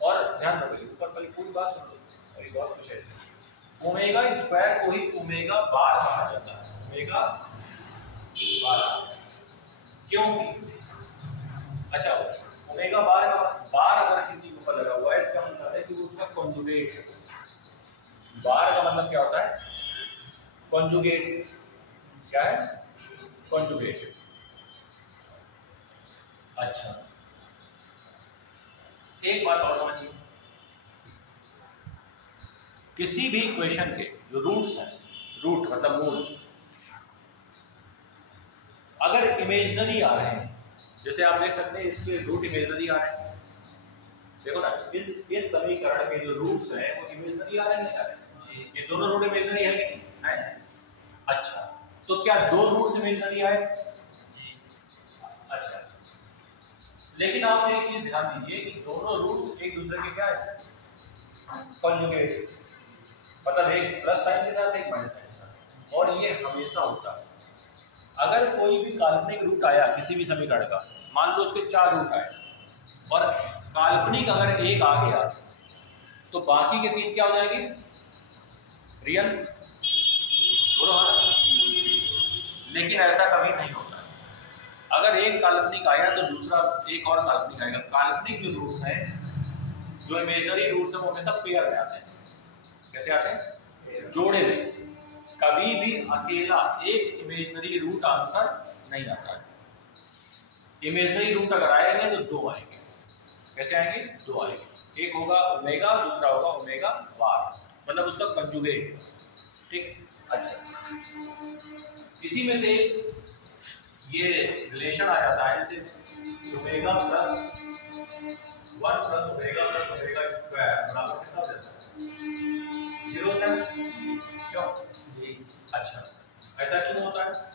और ध्यान रखिए ऊपर वाली पूरी बात सुन लो, और ये बहुत कुछ है, ओमेगा स्क्वायर को ही ओमेगा बार कहा जाता है, ओमेगा बार, क्योंकि अच्छा ओमेगा बार का बार अगर किसी के ऊपर लगा हुआ है इसका मतलब है कि वो उसका कॉन्जुगेट है, बार का मतलब क्या होता है, कॉन्जुगेट, क्या है कॉन्जुगेट। अच्छा एक बात और समझिए, किसी भी इक्वेशन के जो रूट्स हैं, रूट मतलब मूल, अगर इमेजिनरी आ रहे हैं, जैसे आप देख सकते हैं इसके रूट इमेजिनरी आ रहे हैं, देखो ना इस समीकरण के जो रूट्स हैं वो इमेजिनरी आ रहे हैं जी, ये दोनों रूट इमेजिनरी है कि नहीं है? अच्छा तो क्या दो रूट्स इमेजिनरी आए जी अच्छा, लेकिन आपने एक चीज ध्यान दीजिए कि दोनों रूट्स एक दूसरे के क्या है, कॉन्जुगेट, मतलब एक प्लस साइन के साथ एक माइनस साइन के साथ, और ये हमेशा होता है। अगर कोई भी काल्पनिक रूट आया किसी भी समीकरण का, मान लो उसके 4 रूट आए और काल्पनिक अगर एक आ गया तो बाकी के 3 क्या हो जाएंगे, रियल, बोलो हाँ। लेकिन ऐसा कभी नहीं होता है, अगर एक काल्पनिक आया तो दूसरा एक और काल्पनिक आएगा। काल्पनिक जो रूट्स हैं, जो इमेजिनरी रूट्स हैं, वो हमेशा पेयर में आते हैं। कैसे आते हैं, जोड़े में, कभी भी अकेला एक इमेजिनरी रूट आंसर नहीं आता है। इमेजिनरी रूट अगर आएंगे तो 2 आएंगे, कैसे आएंगे, 2 आएंगे, एक होगा ओमेगा, दूसरा होगा ओमेगा बार, मतलब उसका कंजुगेट, ठीक। अच्छा इसी में से ये रिलेशन आ जाता है, जैसे omega plus 1 plus omega square बराबर कितना हो जाता है, 0 होता है, क्यों जी। अच्छा ऐसा क्यों होता है,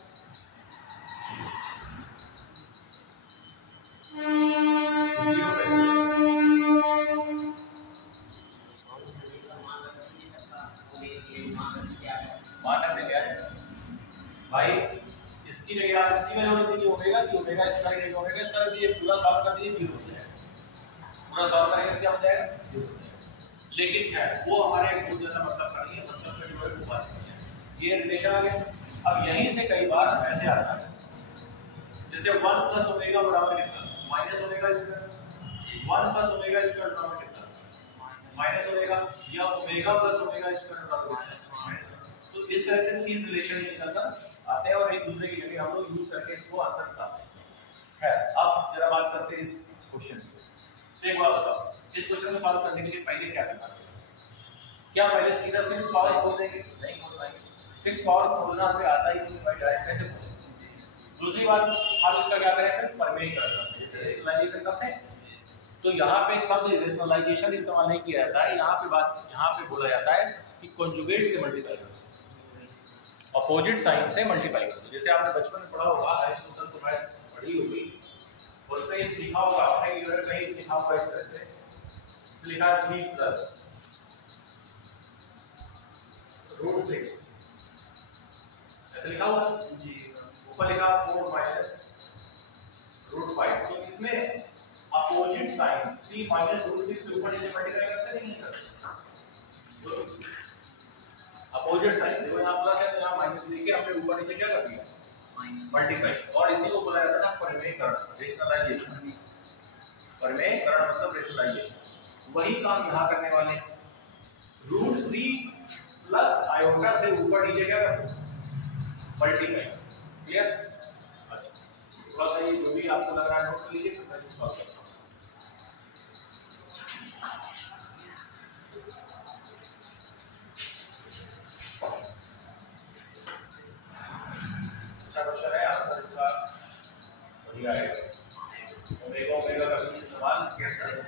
मानक में क्या है, सॉल्व कर दीजिए 0 हो जाएगा, पूरा सॉल्व करेंगे क्या हो जाएगा 0 हो जाएगा। लेकिन क्या है वो हमारे बहुत ज्यादा मतलब कर रही है, मतलब का जो है वो बात नहीं है। ये रिलेशन आ गया। अब यहीं से कई बार ऐसे आता है जैसे 1 प्लस ओमेगा बराबर कितना minus omega square, 1 plus omega square बराबर कितना माइनस ओमेगा, या ओमेगा प्लस ओमेगा स्क्वायर बराबर माइनस। तो इस तरह से तीन रिलेशन निकल कर आते हैं और एक दूसरे की जगह हम लोग यूज करके इसको आंसर निकालते हैं। अब जरा बात करते हैं इस क्वेश्चन की। तो एक बात बताओ, इस क्वेश्चन को सॉल्व करने के लिए पहले क्या करना है? क्या पहले सीधा 6 पावर खोल देंगे? नहीं खोल पाएंगे, 6 पावर खोलना हमें आता ही नहीं, भाई डायरेक्ट कैसे खोलेंगे? दूसरी बात हम इसका क्या करें फिर परमेय करते हैं, जैसे रेशनलाइजेशन करते हैं। तो यहाँ पे शब्द रेशनलाइजेशन इस्तेमाल नहीं किया जाता है, यहाँ पे बात यहाँ पे बोला जाता है कि कॉन्जुगेट से मल्टीप्लाई करो, अपोजिट साइन से मल्टीप्लाई करो। जैसे आपने बचपन में पढ़ा होगा, अरिस्टोटल तो मैं पढ़ी होगी और उसमें ये लिखा होगा, आपने कहीं लिखा होगा इस तरह से लिखा 3 प्लस रूट 6 ऐसे लिखा हुआ जी, ऊपर लिखा 4 माइनस रूट 5। तो इसमें अपोजिट साइन 3 माइनस रूट 6 से ऊपर नीचे मल्टीप्लाई करते नहीं करते, अपोजिट साइन देखो यहाँ प्लस है तो यहाँ माइनस लेके हमने ऊपर नीचे क्या कर दिया मल्टीप्लाई, और इसी को बोला जाता है परमेयकरण, रेशनलाइजेशन। परमेयकरण मतलब रेशनलाइजेशन। वही काम यहाँ करने वाले हैं। रूट 3 प्लस आयोटा से ऊपर नीचे क्या कर मल्टीप्लाई। क्लियर? अच्छा थोड़ा सा ये जो भी आपको लग रहा है नोट कर लीजिए, फिर मैं इसको सॉल्व करता हूँ। अच्छा क्वेश्चन है, आंसर इसका बढ़िया है। ओमेगा ओमेगा का भी सवाल इसके अंदर है।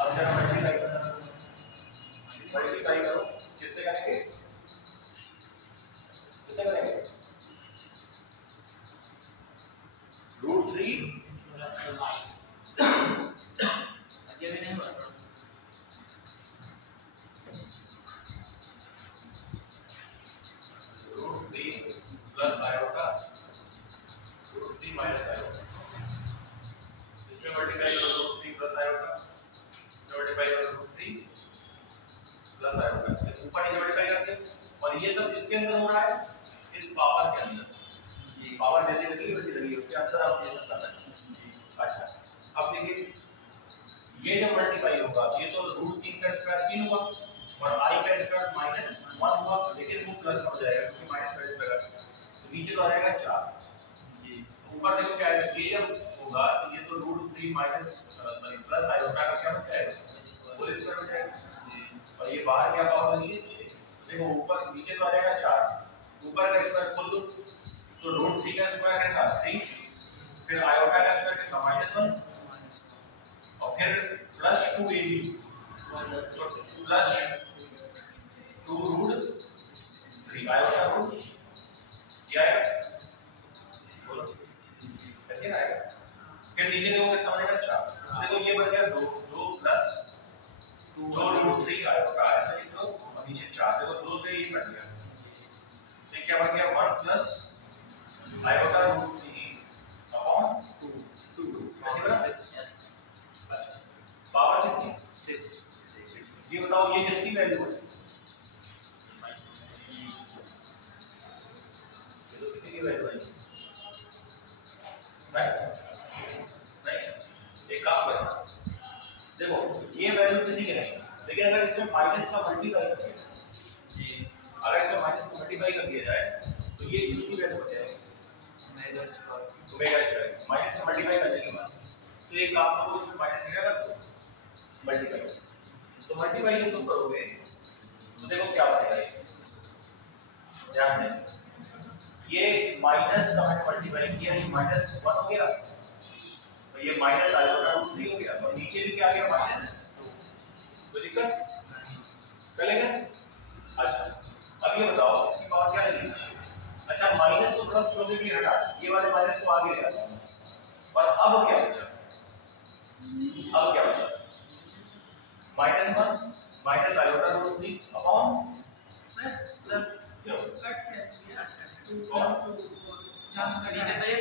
अब जरा मल्टीप्लाई करो, किससे करेंगे? किससे करेंगे? रूट 3 प्लस 9 अजय भी नहीं हुआ root 3 plus iota root 3 minus iota, इसमें मल्टीप्लाई करो रूट 3 प्लस आयोटा, मल्टीप्लाई करो रूट 3 प्लस आयोटा, ऊपर नीचे मल्टीप्लाई करते हैं। और ये सब इसके अंदर हो रहा है, इस पावर के अंदर जी, पावर जैसे लगी वैसे लगी, उसके अंदर आप ये सब करना है। अच्छा अब देखिए ये जो मल्टीप्लाई होगा ये तो रूट 3 का स्क्वायर 3 हुआ और i का स्क्वायर माइनस 1 हुआ, लेकिन वो प्लस में हो जाएगा क्योंकि माइनस का स्क्वायर, तो नीचे तो आ जाएगा 4 जी। ऊपर देखो क्या आएगा, ये जब होगा तो ये तो root 3 minus sorry plus iota का क्या हो जाएगा होल स्क्वायर हो जाएगा जी, और ये बाहर क्या पावर लगी है 6। देखो ऊपर नीचे तो आ जाएगा 4, ऊपर का स्क्वायर खोल दो तो रूट 3 का स्क्वायर कितना 3, फिर आयोटा का स्क्वायर कितना -1 और फिर प्लस 2ab तो प्लस 2 रूट 3 आयोटा रूट क्या आएगा बोलो कैसे ना आएगा। फिर नीचे देखो कितना बनेगा 4, देखो ये बन गया 2 प्लस 2 रूट 3 आयोटा, ऐसा लिख दो और नीचे 4, देखो 2 से ही बन गया, तो क्या बन गया 1 प्लस आयोटा रूट 3 अपॉन 2 ऐसे बना 6। अच्छा पावर कितनी 6। ये बताओ ये किसकी वैल्यू है? ये तो किसी की वैल्यू है नहीं, एक काम करना देखो ये वैल्यू किसी की नहीं, लेकिन अगर इसमें माइनस का मल्टीप्लाई कर दिया जी, अगर इसमें माइनस का मल्टीप्लाई कर दिया जाए तो ये इसकी वैल्यू हो जाएगी omega square, omega square minus से मल्टीप्लाई करने के बाद तो एक काम करो उसमें माइनस क्या कर दो मल्टीप्लाई। तो मल्टीप्लाई जब तुम करोगे तो देखो क्या बनेगा ये, ध्यान दें ये माइनस का मैंने मल्टीप्लाई किया ये -1 हो गया तो ये माइनस -√3 हो गया और नीचे भी क्या आ गया -2। कोई दिक्कत कर लेंगे। अच्छा अब ये बताओ इसकी पावर क्या लगेगी। अच्छा माइनस को थोड़ा थोड़े के लिए हटा ये वाले माइनस को आगे ले आता हूं और अब क्या बचा -1 माइनस -√3 अपॉन सर कट कैसे किया 2 + 2 जान नीचे तो ये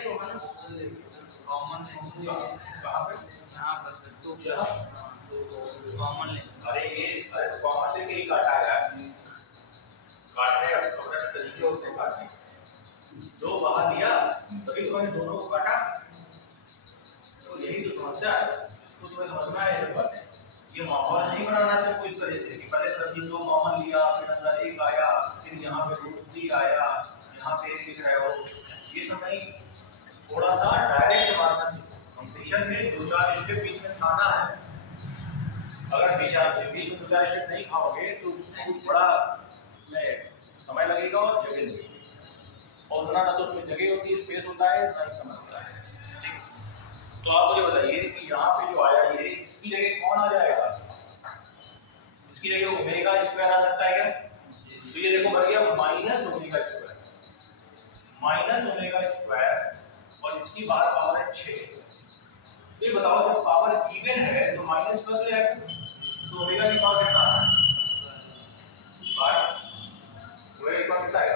कॉमन है कहां पे यहाँ पर सर 2 + कॉमन ले। अरे कॉमन लेके ही काटा है काटने का अपने तरीके होते हैं काटने दो बाहर लिया तभी तो मैंने दोनों को काटा तो यही तो समस्या है तो तुम्हें समझना है ये बातें। ये माहौल नहीं बनाना चाहिए कोई इस तरह से कि पहले सर जी दो कॉमन लिया फिर अंदर एक आया फिर यहाँ पे √3 आया यहाँ पे एक लिख रहे हो ये सब नहीं। थोड़ा सा डायरेक्ट मारना सीखो। कंपटीशन में 2-4 स्टेप बीच में खाना है। अगर बीच में 2-4 स्टेप नहीं खाओगे तो बड़ा उसमें समय लगेगा और जगह लगेगी और उतना ना तो उसमें जगह होती है स्पेस होता है ना ही समय होता है। ठीक तो आप मुझे बताइए कि यहाँ पे जो आया ये इसकी जगह कौन आ जाएगा। इसकी जगह ओमेगा स्क्वायर आ सकता है क्या। तो ये देखो बन गया माइनस ओमेगा स्क्वायर और इसकी बार पावर है 6। तो ये बताओ जब पावर इवन है तो माइनस प्लस हो जाएगा तो ओमेगा की पावर कितना है 12 ओमेगा की पावर कितना है।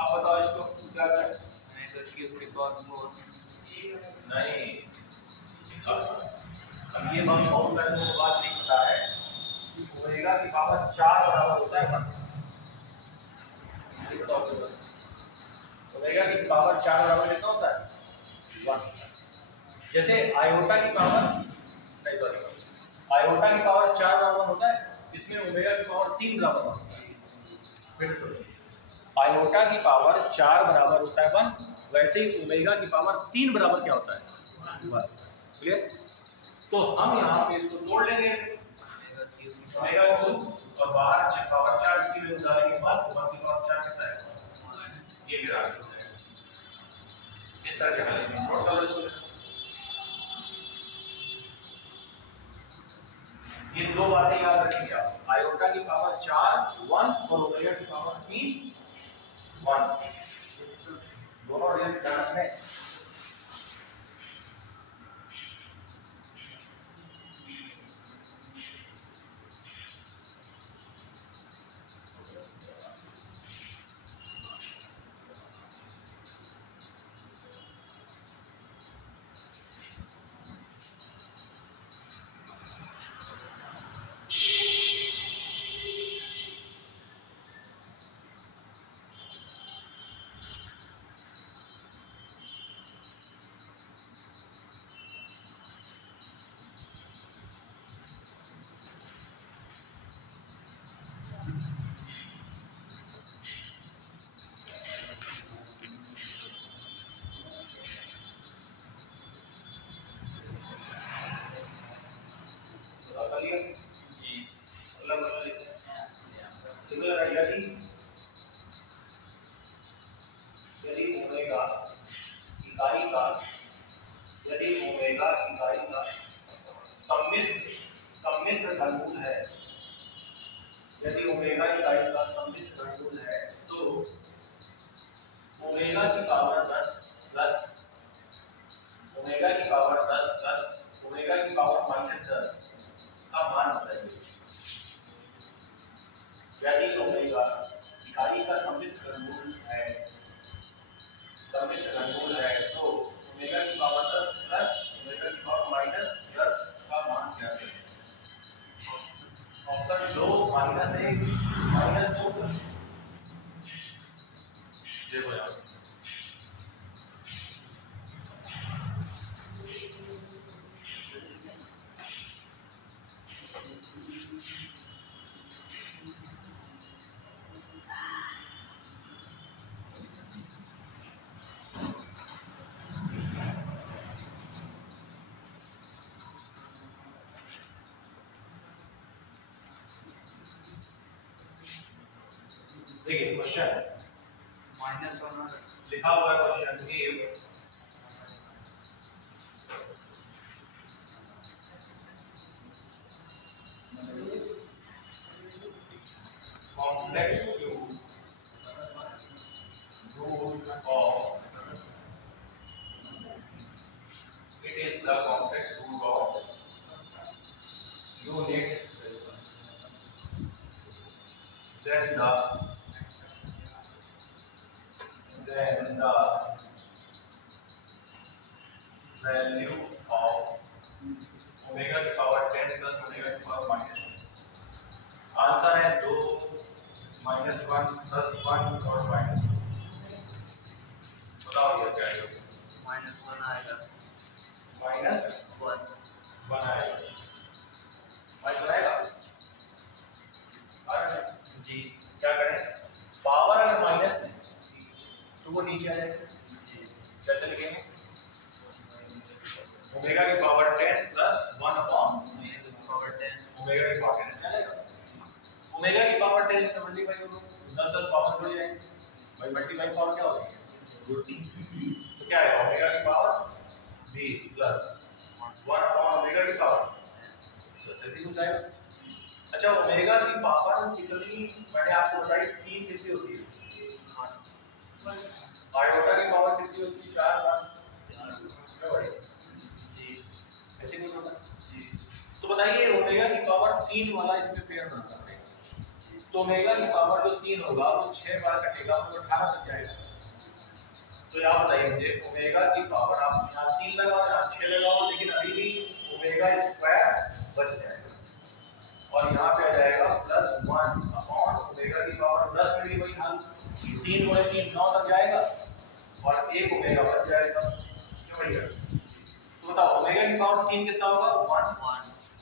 आप बताओ इसको क्या करें नहीं अब ये हम बहुत सारे लोगों को बात नहीं पता है कि ओमेगा की पावर 4 बराबर होता है 1। ये बताओ ओमेगा की पावर 4 बराबर कितना होता है 1। जैसे आयोटा की पावर नहीं सॉरी आयोटा की पावर 4 बराबर होता है इसमें ओमेगा की पावर 3 बराबर होता है। फिर सुनो आयोटा की पावर 4 बराबर होता है 1 वैसे ही ओमेगा की पावर 3 बराबर क्या होता है 1। क्लियर। तो हम यहाँ पे इसको तोड़ लेंगे ओमेगा क्यूब और बाहर पावर 4 इसकी वैल्यू डालने के बाद 1 की पावर 4 कितना है ये भी आ सकता है। इस तरह से करेंगे नोट कर लो इसको। ये दो बातें याद रखिए आप आयोटा की पावर 4 1 और ओमेगा की पावर 3 1 दोनों रिजल्ट ध्यान रखने। सम्मिश्र घनमूल है यदि ओमेगा इकाई का सम्मिश्र घनमूल है तो ओमेगा की पावर 10 प्लस ओमेगा की पावर 10 प्लस ओमेगा की पावर -10 का मान बताइए। यदि ओमेगा इकाई का सम्मिश्र घनमूल है तो ओमेगा की पावर 10 प्लस ओमेगा की पावर -10 का मान क्या है। ऑप्शन 2 -1 -2 देखो यार देखिए क्वेश्चन -1 लिखा हुआ है question if complex cube root of it is the complex root of unit then the value of omega की पावर 10 प्लस ओमेगा की पावर -1 आंसर है 2 -1 +1 और -1 बताओ ये क्या आएगा -1 आएगा -1 1 आएगा माइनस आएगा जी क्या करें पावर अगर माइनस है तो वो नीचे आ जाएगा जी कैसे लिखेंगे ओमेगा की power 10 plus 1 upon power 10 omega की पावर 10 चलेगा ओमेगा की पावर 10 से मल्टीप्लाई करो 10 पावर जुड़ जाएगी भाई मल्टीप्लाई पावर क्या होती है रूट 3 तो क्या आएगा ओमेगा की पावर 20 प्लस 1 अपॉन ओमेगा की पावर बस ऐसे ही कुछ आएगा अच्छा ओमेगा की पावर कितनी मैंने आपको बताई 3 कितनी होती है आयोटा की पावर कितनी होती है 4 क्या बड़ी जी ऐसे नहीं होता जी तो बताइए ओमेगा की पावर 3 वाला इसमें पेयर बनता है तो ओमेगा की पावर जो 3 होगा वो 6 बार कटेगा तो 18 बन जाएगा तो यहाँ बताइए मुझे ओमेगा की पावर आप यहाँ 3 लगाओ यहाँ 6 लगाओ लेकिन अभी भी ओमेगा स्क्वायर बच जाएगा और यहाँ पे आ जाएगा +1 अपॉन ओमेगा की पावर 10 में भी वही हाल 3 गुणे 3 9 तक जाएगा और 1 ओमेगा बच जाएगा क्यों भैया तो बताओ ओमेगा की पावर 3 कितना होगा 1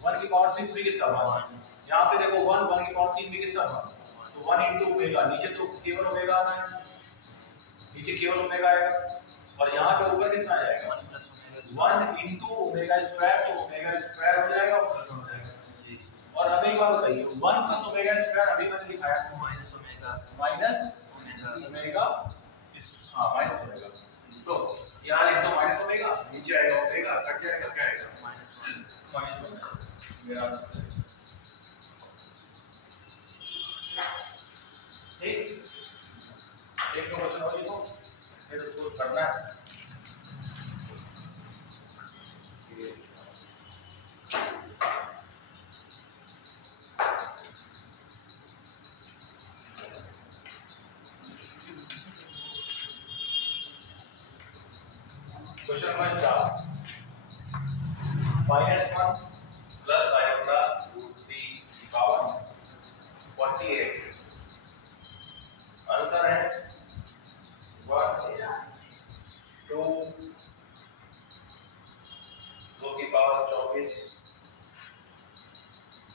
1 की पावर 6 भी कितना होगा 1 यहाँ पे देखो 1 1 की पावर 3 भी कितना होगा तो 1 * ओमेगा नीचे तो केवल ओमेगा आना है नीचे केवल ओमेगा आएगा और यहाँ पे ऊपर कितना आ जाएगा 1 + ओमेगा 1 * ओमेगा स्क्वायर तो ओमेगा स्क्वायर हो जाएगा और प्लस हो जाएगा जी और अब एक बात बताइए 1 + ओमेगा स्क्वायर अभी मैंने लिखाया minus omega minus omega omega हाँ माइनस ओमेगा तो यहाँ लिख दो माइनस ओमेगा नीचे आएगा ओमेगा कट जाएगा क्या आएगा -1 माइनस ओमेगा मेरा आंसर ठीक एक दो क्वेश्चन और लिखो फिर उसको करना है क्वेश्चन नंबर 4 -1 प्लस आयोटा √3 की पावर 48 आंसर है 1 2 2 की पावर 24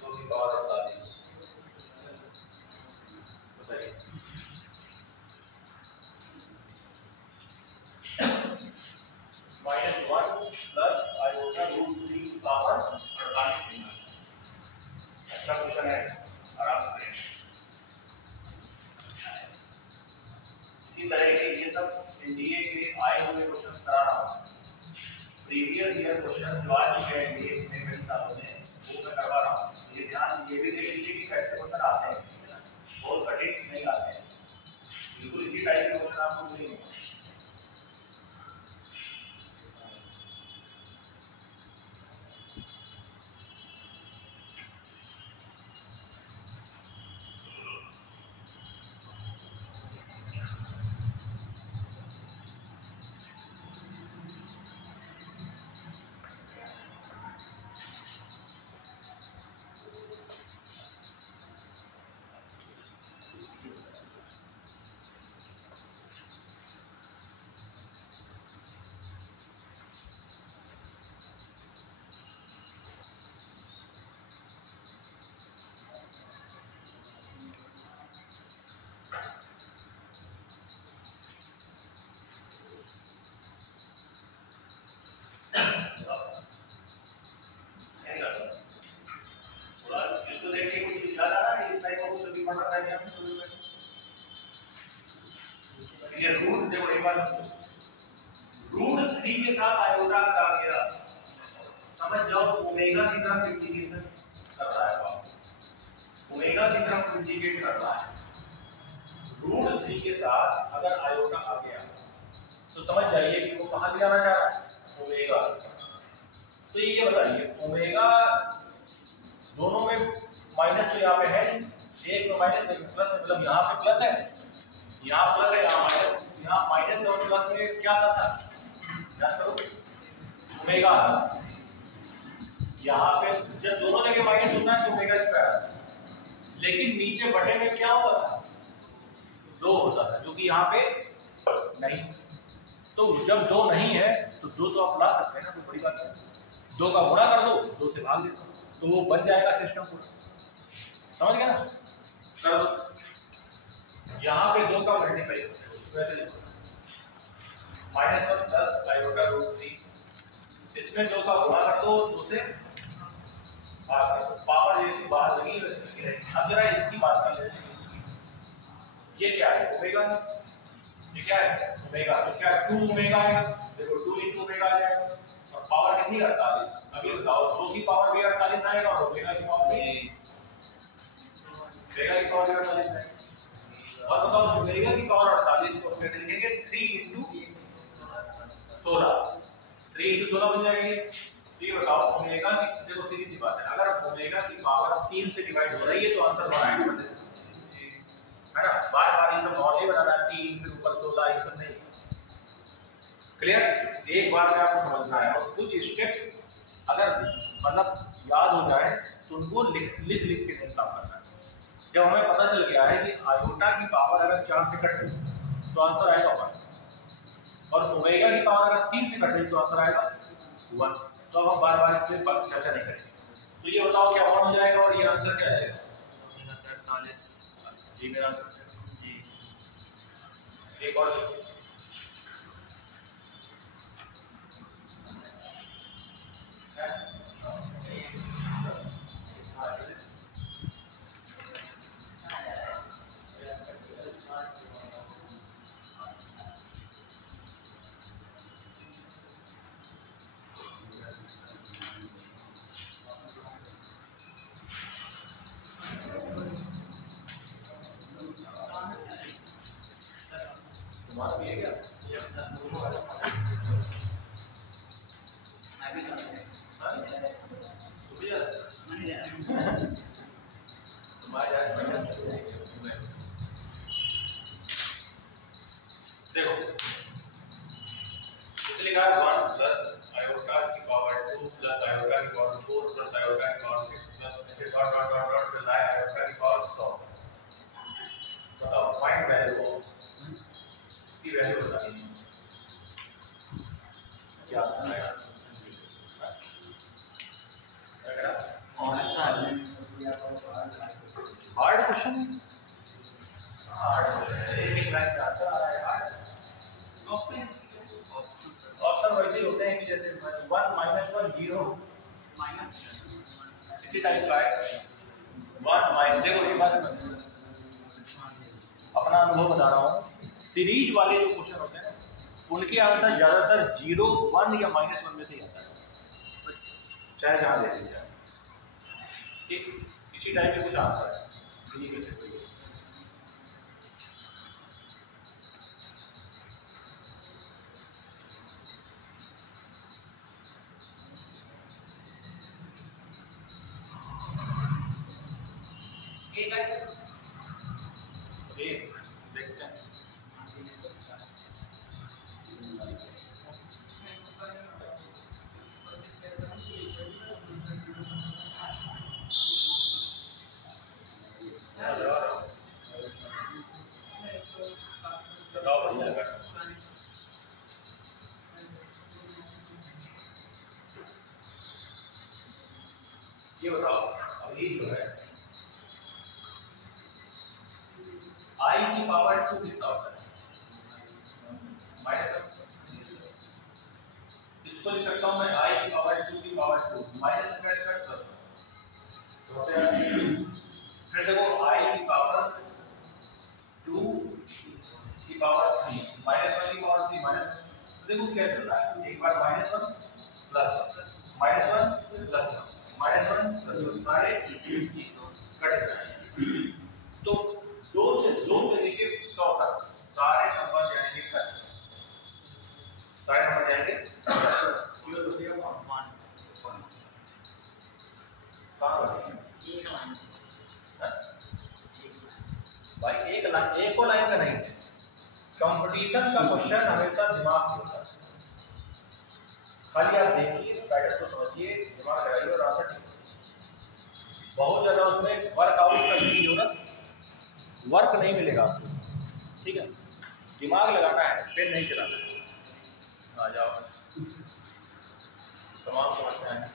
2 की पावर 48 बताइए -1 प्लस आयोटा √3 की पावर 48 अच्छा क्वेश्चन है आराम से करें इसी तरह के ये सब एनडीए के आए हुए क्वेश्चंस करा रहा हूं प्रीवियस ईयर क्वेश्चन जो आ चुके हैं एनडीए में कई सालों में वो मैं करवा रहा हूं ये ध्यान ये भी देख लीजिए कि कैसे क्वेश्चन आते हैं बहुत कठिन नहीं आते हैं बिल्कुल इसी टाइप के क्वेश्चन आपको मिलेंगे आयोटा आ गया, समझ जाओ ओमेगा की तरफ इंटीग्रेशन कर रहा है, ओमेगा की तरफ इंटीग्रेट कर रहा है। √3 के साथ अगर आयोटा आ गया तो समझ जाइए कि वो कहां ले जाना चाह रहा है, ओमेगा। तो ये बताइए ओमेगा दोनों में माइनस तो यहाँ पे है नहीं, एक में माइनस एक में प्लस है, मतलब यहाँ पे प्लस है, यहाँ प्लस है, यहाँ माइनस, यहाँ माइनस और प्लस में क्या आता था, याद करो ओमेगा आता। यहाँ पे जब दोनों जगह माइनस होता है तो ओमेगा स्क्वायर आता है, लेकिन नीचे बटे में क्या होता था, 2 होता था, जो कि यहाँ पे नहीं। तो जब 2 नहीं है तो 2 तो आप ला सकते हैं ना, कोई बड़ी बात नहीं, 2 का गुणा कर दो, 2 से भाग दो, तो वो बन जाएगा सिस्टम पूरा, समझ गए ना, कर दो। यहाँ पे 2 का मल्टीप्लाई वैसे लिखो, -1 प्लस आयोटा √3, इसमें 2 का गुणा कर दो, 2 से भाग कर दो, पावर जैसी बात नहीं वैसे रहेगी। अब जरा इसकी बात कर लेते हैं, इसकी ये क्या है, ओमेगा, ये क्या है ओमेगा, तो क्या 2 ओमेगा आएगा, देखो 2 * ओमेगा आ जाएगा, और पावर कितनी 48, अभी बताओ 2 की पावर भी 48 आएगा और ओमेगा की पावर भी, ओमेगा की पावर 48 आएगा, और बताओ ओमेगा की पावर 48 को कैसे लिखेंगे, 3 * 16, 3 * 16 बन जाएगी। तो ये बताओ ओमेगा की, देखो सीधी सी बात है, अगर ओमेगा की पावर 3 से डिवाइड हो रही है तो आंसर 1 आएगा, है ना, बार-बार ये सब नॉर्मली बनाना, 3 फिर ऊपर 16 ये सब नहीं, क्लियर, एक बार में आपको समझना है, और कुछ स्टेप्स अगर मतलब याद हो जाए तो उनको लिख के नहीं काम करना है। जब हमें पता चल गया है कि आयोटा की पावर अगर 4 से कट रही तो आंसर आएगा 1, और ओमेगा की पावर अगर 3 से कट रही तो आंसर आएगा 1, तो अब हम बार-बार इस पे चर्चा नहीं करेंगे। तो ये बताओ क्या 1 हो जाएगा और ये आंसर क्या आएगा, 43 जी मेरा आंसर जी। एक और तुम्हारा भी है क्या, मैं भी करता हूं, हाँ तू भी यार तुम्हारे यार बढ़िया देखो, इसलिए लिखा है 1 प्लस आयोटा की पावर 2 प्लस आयोटा की पावर 4 प्लस आयोटा की पावर 6 प्लस ऐसे dot dot dot dot plus iota की पावर 100। बताओ फाइंड वैल्यू ऑफ, इसकी वैल्यू बतानी है, क्या आएगा, और सर हार्ड क्वेश्चन है, हार्ड क्वेश्चन है, एक लाइन से आंसर आ रहा है हार्ड, ऑप्शन वैसे ही होते हैं कि जैसे 1 -1 0 माइनस इसी टाइप का है, 1 माइनस, देखो ये बात अपना अनुभव बता रहा हूँ, सीरीज वाले जो क्वेश्चन होते हैं उनके आंसर ज्यादातर 0 1 या -1 में से ही आता है, चाहे जहाँ दे दिया जाए, ठीक इसी टाइप के कुछ आंसर है, ये कैसे कोई देखते हैं, बताओ बढ़िया लगा, ये बताओ अब ये जो है I की पावर 2 कितना होता है, -1, इसको लिख सकता हूं मैं I की पावर 2 की पावर 2 -1 स्क्वायर प्लस 1, फिर देखो I की पावर 2 की पावर 3 -1 की पावर 3 -1 देखो क्या चल रहा है, एक बार -1 +1 -1 +1 -1 +1 सारे कट रहे हैं। तो 2 से लेके 100 तक सारे नंबर जाएंगे कट, सारे नंबर जाएंगे ये तो बचेगा 1 कहां भाई, एक को लाइन का नहीं है। कंपटीशन का क्वेश्चन हमेशा दिमाग से होता है, खाली आप देखिए पैटर्न को समझिए, दिमाग लगाइए और आंसर ठीक है। बहुत ज्यादा उसमें वर्कआउट करने की जरूरत, वर्क नहीं मिलेगा आपको, ठीक है, दिमाग लगाना है, पेन नहीं चलाना है। आ जाओ, तमाम समस्याएं हैं।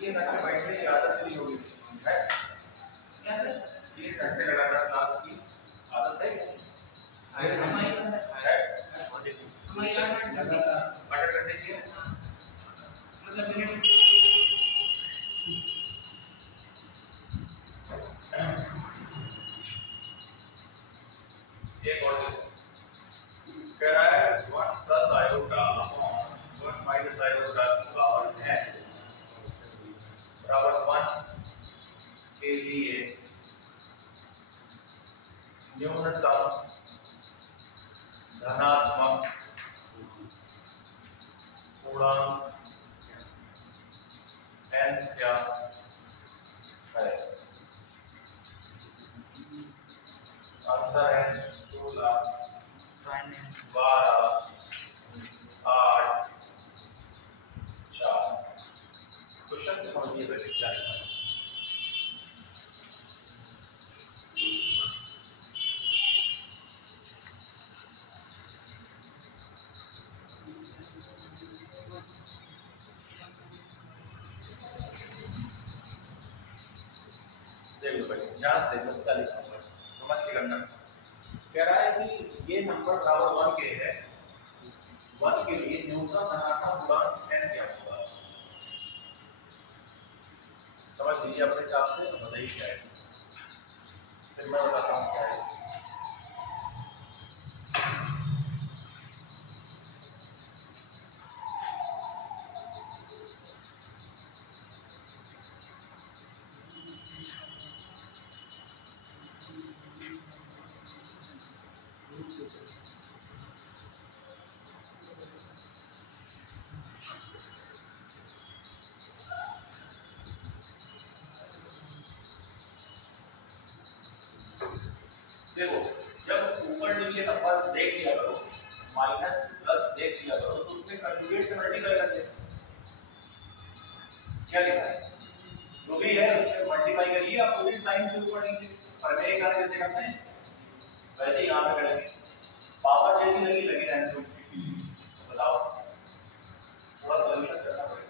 ये घंटे बैठने की आदत नहीं होगी है, कैसे? ये घंटे लगातार क्लास की आदत है हमारी बटर करने की मतलब एक और कह रहा है 1 + आयोटा 1 - आयोटा की पावर n बराबर 1 के लिए न्यूनतम धनात्मक पूर्णांक n क्या है? आंसर है 16 12 8 4। क्वेश्चन को समझिए पहले क्या लिखा है। देखो भाई, ध्यान से देखो क्या लिखा हुआ है, समझ के करना। कह रहा है कि ये नंबर बराबर 1 के है, 1 के लिए न्यूनतम धनात्मक पूर्णांक n क्या होगा? समझ लीजिए अपने हिसाब से, बताइए क्या है, फिर मैं बताता हूँ क्या है। देखो, जब ऊपर नीचे नंबर देख लिया करो, माइनस प्लस देख लिया करो, तो उसमें कंजुगेट से मल्टीप्लाई कर दे। क्या लिखा है, जो भी है उसमें मल्टीप्लाई करिए, आप पूरी साइन से ऊपर नीचे, और मेरे घर जैसे करते हैं वैसे ही यहाँ पे करेंगे, पावर जैसी लगी लगी रहने दो। बताओ, थोड़ा सॉल्यूशन करना पड़ेगा।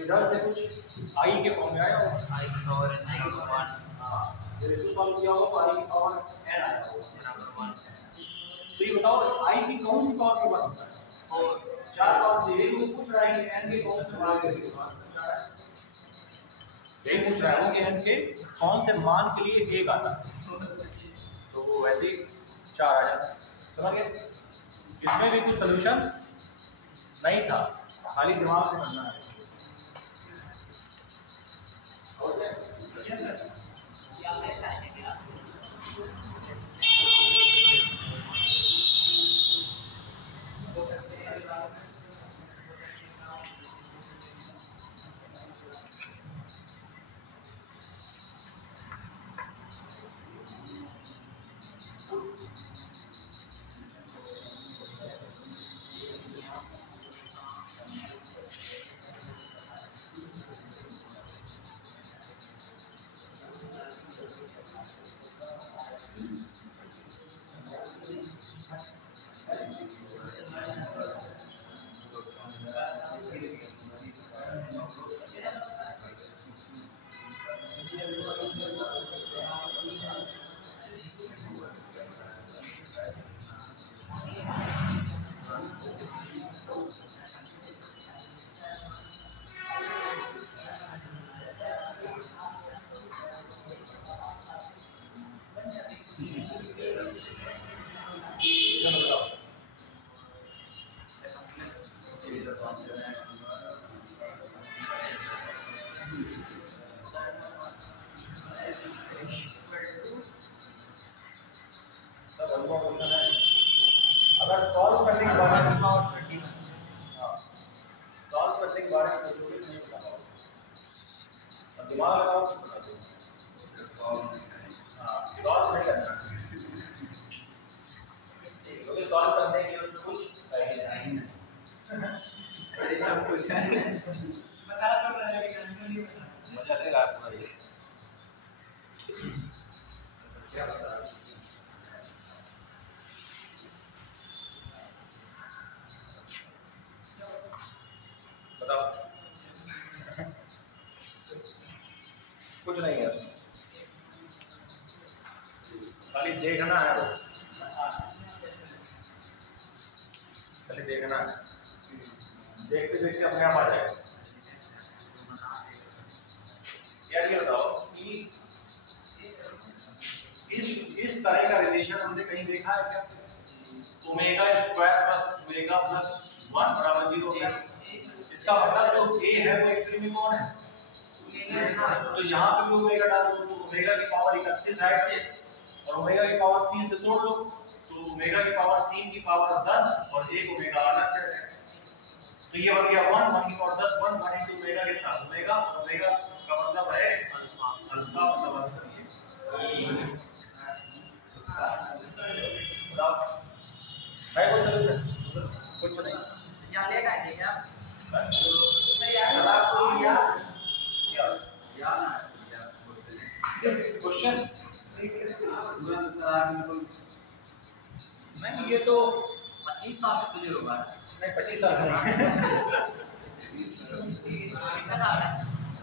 इधर से कुछ आई के फॉर्म में आया होगा, आई की पावर n बराबर 1। हाँ जब इसको सॉल्व किया होगा तो आई की पावर n आया होगा बराबर 1। तो ये बताओ आई की कौन सी पावर की बात होता है? और 4 पावर दे तो पूछ रहा है कि n के कौन से मान के लिए ये पूछ रहा है कि n के कौन से मान के लिए 1 आता है, तो वो वैसे ही 4 आ जाता है। समझ गए? इसमें भी कुछ सॉल्यूशन नहीं था, खाली दिमाग से करना है। यस सर अगर सॉल्व करने के बारे में सॉल्व करने के बारे में सोचोगे नहीं बता पाओगे, अब दिमाग लगाओ। सॉल्व नहीं करना क्योंकि सॉल्व करने के लिए उसमें कुछ नहीं है, सब कुछ है। बता सब रहा है लेकिन आंसर नहीं बता। मजा लेगा आपको ये। क्या बता बताओ कुछ नहीं है उसमें, खाली देखना है बस, खाली देखना है, देखते देखते अपने आप आ जाएगा। यार ये बताओ कि इस तरह का रिलेशन हमने कहीं देखा है क्या? Omega square plus omega plus 1 बराबर 0 होता है। इसका मतलब जो a है वो एक्चुअली में कौन है? तो यहाँ पे भी ओमेगा डालो तो ओमेगा की पावर 31 है और ओमेगा की पावर 3 से तोड़ लो तो ओमेगा की पावर 3 की पावर 10 और एक ओमेगा अलग से है, तो ये बन गया 1 की पावर 10 1 into ओमेगा कितना? ओमेगा, ओमेगा का मतलब है अल्फा, अल्फा मतलब आंसर ये। बताओ है कोई सॉल्यूशन? कुछ नहीं। यहाँ लेट आएंगे क्या? यार आपको क्या याद ना क्वेश्चन? तुरंत सर बिल्कुल नहीं, ये तो 25 साल तक तुझे होगा नहीं, 25 साल का नहीं,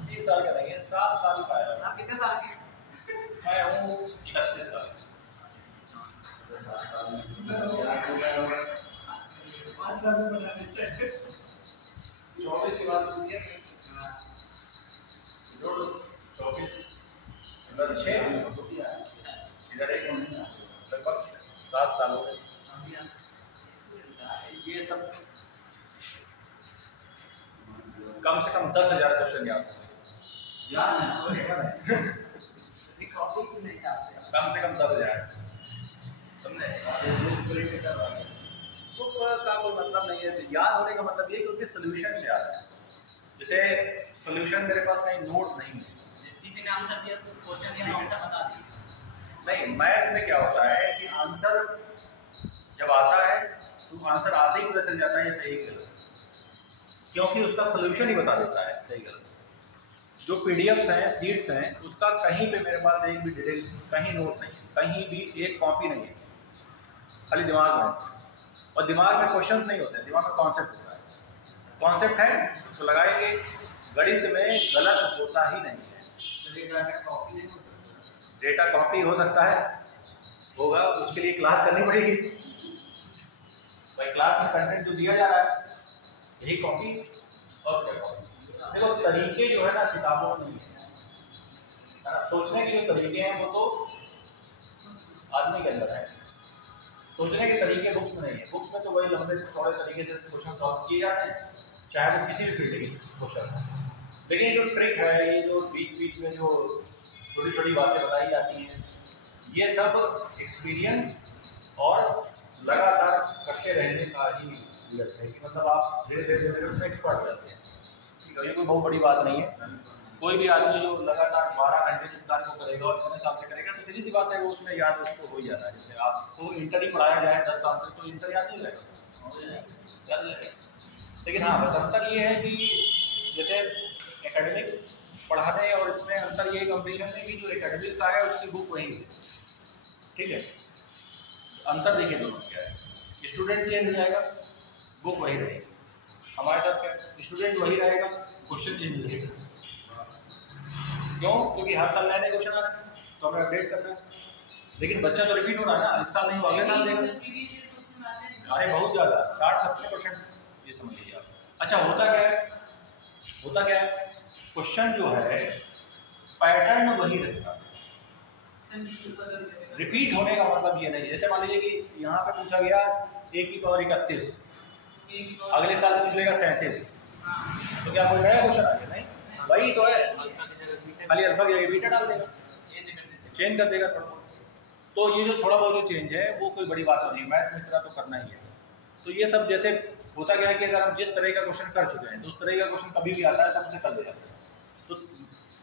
30 साल का नहीं है, 7 साल का है। आप कितने साल के? मैं हूँ 31 साल। 5 साल में बनाने स्टार्ट 24 की बात सुनी है, 24 इधर 6 इधर 1 लगभग 7 साल हो गए। ये सब कम से कम 10,000 क्वेश्चन याद होंगे। याद है कॉपी क्यों नहीं चाहते? कम से कम 10,000 समझे। बुक का कोई मतलब नहीं है, याद होने का मतलब ये कि उनके सोल्यूशन से याद है। जैसे सोल्यूशन मेरे पास कहीं नोट नहीं है, किसी ने आंसर दिया तो क्वेश्चन या आंसर बता दिया। नहीं मैथ में क्या होता है कि आंसर जब आता है तो आंसर आते ही पता चल जाता है ये सही गलत, क्योंकि उसका सोल्यूशन ही बता देता है सही गलत। जो पीडीएफ्स हैं, सीट्स हैं, उसका कहीं पे मेरे पास एक भी डिटेल, कहीं नोट नहीं, कहीं भी एक कॉपी नहीं है, खाली दिमाग में। और दिमाग में क्वेश्चंस नहीं होते हैं, दिमाग में कॉन्सेप्ट होता है। कॉन्सेप्ट है उसको लगाएंगे, गणित में गलत होता ही नहीं है। डेटा कॉपी हो सकता है, होगा, उसके लिए क्लास करनी पड़ेगी भाई। क्लास में कंटेंट जो दिया जा रहा है यही कॉपी और क्या कॉपी। देखो तरीके जो है ना किताबों में नहीं है, सोचने के जो तरीके हैं वो तो आदमी के अंदर है, सोचने के तरीके बुक्स में नहीं है। बुक्स में तो वही लंबे चौड़े तरीके से क्वेश्चन सॉल्व किए जाते हैं, चाहे वो किसी भी फील्ड के क्वेश्चन हो। लेकिन जो ट्रिक है, ये जो बीच बीच में जो छोटी छोटी बातें बताई जाती हैं, ये सब एक्सपीरियंस और लगातार करते रहने का ही रिजल्ट है कि मतलब आप धीरे धीरे धीरे उसमें एक्सपर्ट जाते हैं। ठीक है, ये कोई बहुत बड़ी बात नहीं है। कोई भी आदमी जो लगातार 12 घंटे जिस कार्य को करेगा और इतने साल से करेगा तो सीधी सी बात है वो उसमें याद उसको हो ही जाता है। जैसे आपको इंटर ही पढ़ाया जाए 10 साल तक तो इंटर याद नहीं रहेगा, याद रहेगा। लेकिन हाँ बस अंतर ये है कि जैसे एकेडमिक पढ़ाने और इसमें अंतर ये कंपटीशन में कि जो एकेडमिक का है उसकी बुक वही है, ठीक है। अंतर देखिए दोनों क्या है, स्टूडेंट चेंज हो जाएगा, बुक वही रहेगी। हमारे साथ क्या, स्टूडेंट वही रहेगा, क्वेश्चन चेंज हो जाएगा। क्यों? क्योंकि हर साल नए नए क्वेश्चन आ रहे हैं तो हमें अपडेट करना है। लेकिन बच्चा तो रिपीट हो रहा है ना, इस साल नहीं तो अगले साल देगा। अरे बहुत ज़्यादा, 60-70% ये समझ लीजिए आप। अच्छा होता क्या है, होता क्या है, क्वेश्चन जो है पैटर्न वही रहता है, रिपीट होने का मतलब ये नहीं। जैसे मान लीजिए कि यहाँ पे पूछा गया a की पावर 31, अगले साल पूछ लेगा 37, तो क्या कोई नया क्वेश्चन आ गया? नहीं, वही तो है, खाली अल्फा की जगह बीटा डाल देगा, चेंज कर देगा थोड़ा बहुत। तो ये जो थोड़ा बहुत जो चेंज है वो कोई बड़ी बात नहीं है, मैथ में इस तरह तो करना ही है। तो ये सब जैसे होता क्या है कि अगर हम जिस तरह का क्वेश्चन कर चुके हैं तो उस तरह का क्वेश्चन कभी भी आता है तो उसे कर ले जाते हैं। तो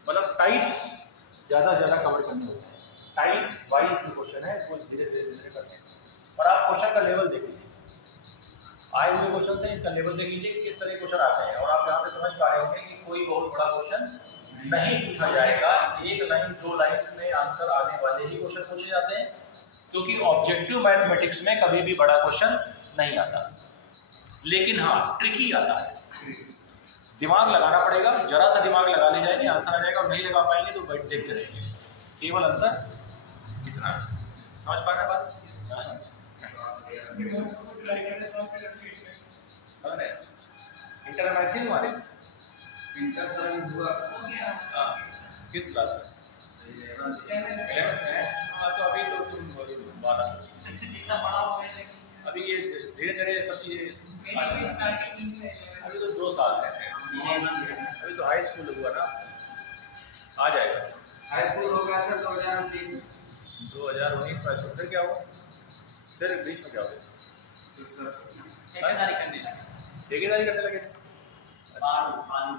मतलब टाइप्स ज़्यादा से ज़्यादा कवर करने होते हैं, टाइप वाइज जो क्वेश्चन है वो धीरे धीरे करते हैं। और आप क्वेश्चन का लेवल देख लीजिए, आए हुए क्वेश्चन से इनका लेवल देख लीजिए कि किस तरह के क्वेश्चन आते हैं। और आप यहाँ पे समझ पा रहे होंगे कि कोई बहुत बड़ा क्वेश्चन नहीं पूछा जाएगा, 1 लाइन 2 लाइन में आंसर आने वाले ही क्वेश्चन पूछे जाते हैं, क्योंकि ऑब्जेक्टिव मैथमेटिक्स में कभी भी बड़ा क्वेश्चन नहीं आता। लेकिन हाँ ट्रिकी आता है, दिमाग लगाना पड़ेगा, जरा सा दिमाग लगा ले जाएंगे आंसर आ जाएगा, और नहीं लगा पाएंगे तो बैठ देखते रहेंगे। केवल अंतर इतना है, समझ पा रहे बात? इंटर में थी हमारे, इंटर हुआ किस क्लास में? 11th में। हाँ तो अभी तो तुम 12 इतना बड़ा हो गया, अभी ये धीरे धीरे सब चीजें, अभी तो 2 साल है, अभी तो हाई स्कूल हुआ ना, आ जाएगा। हाई स्कूल हो गया सर 2019 में। फिर क्या हुआ, फिर बीच में क्या हो गया? ठेकेदारी करने लगे,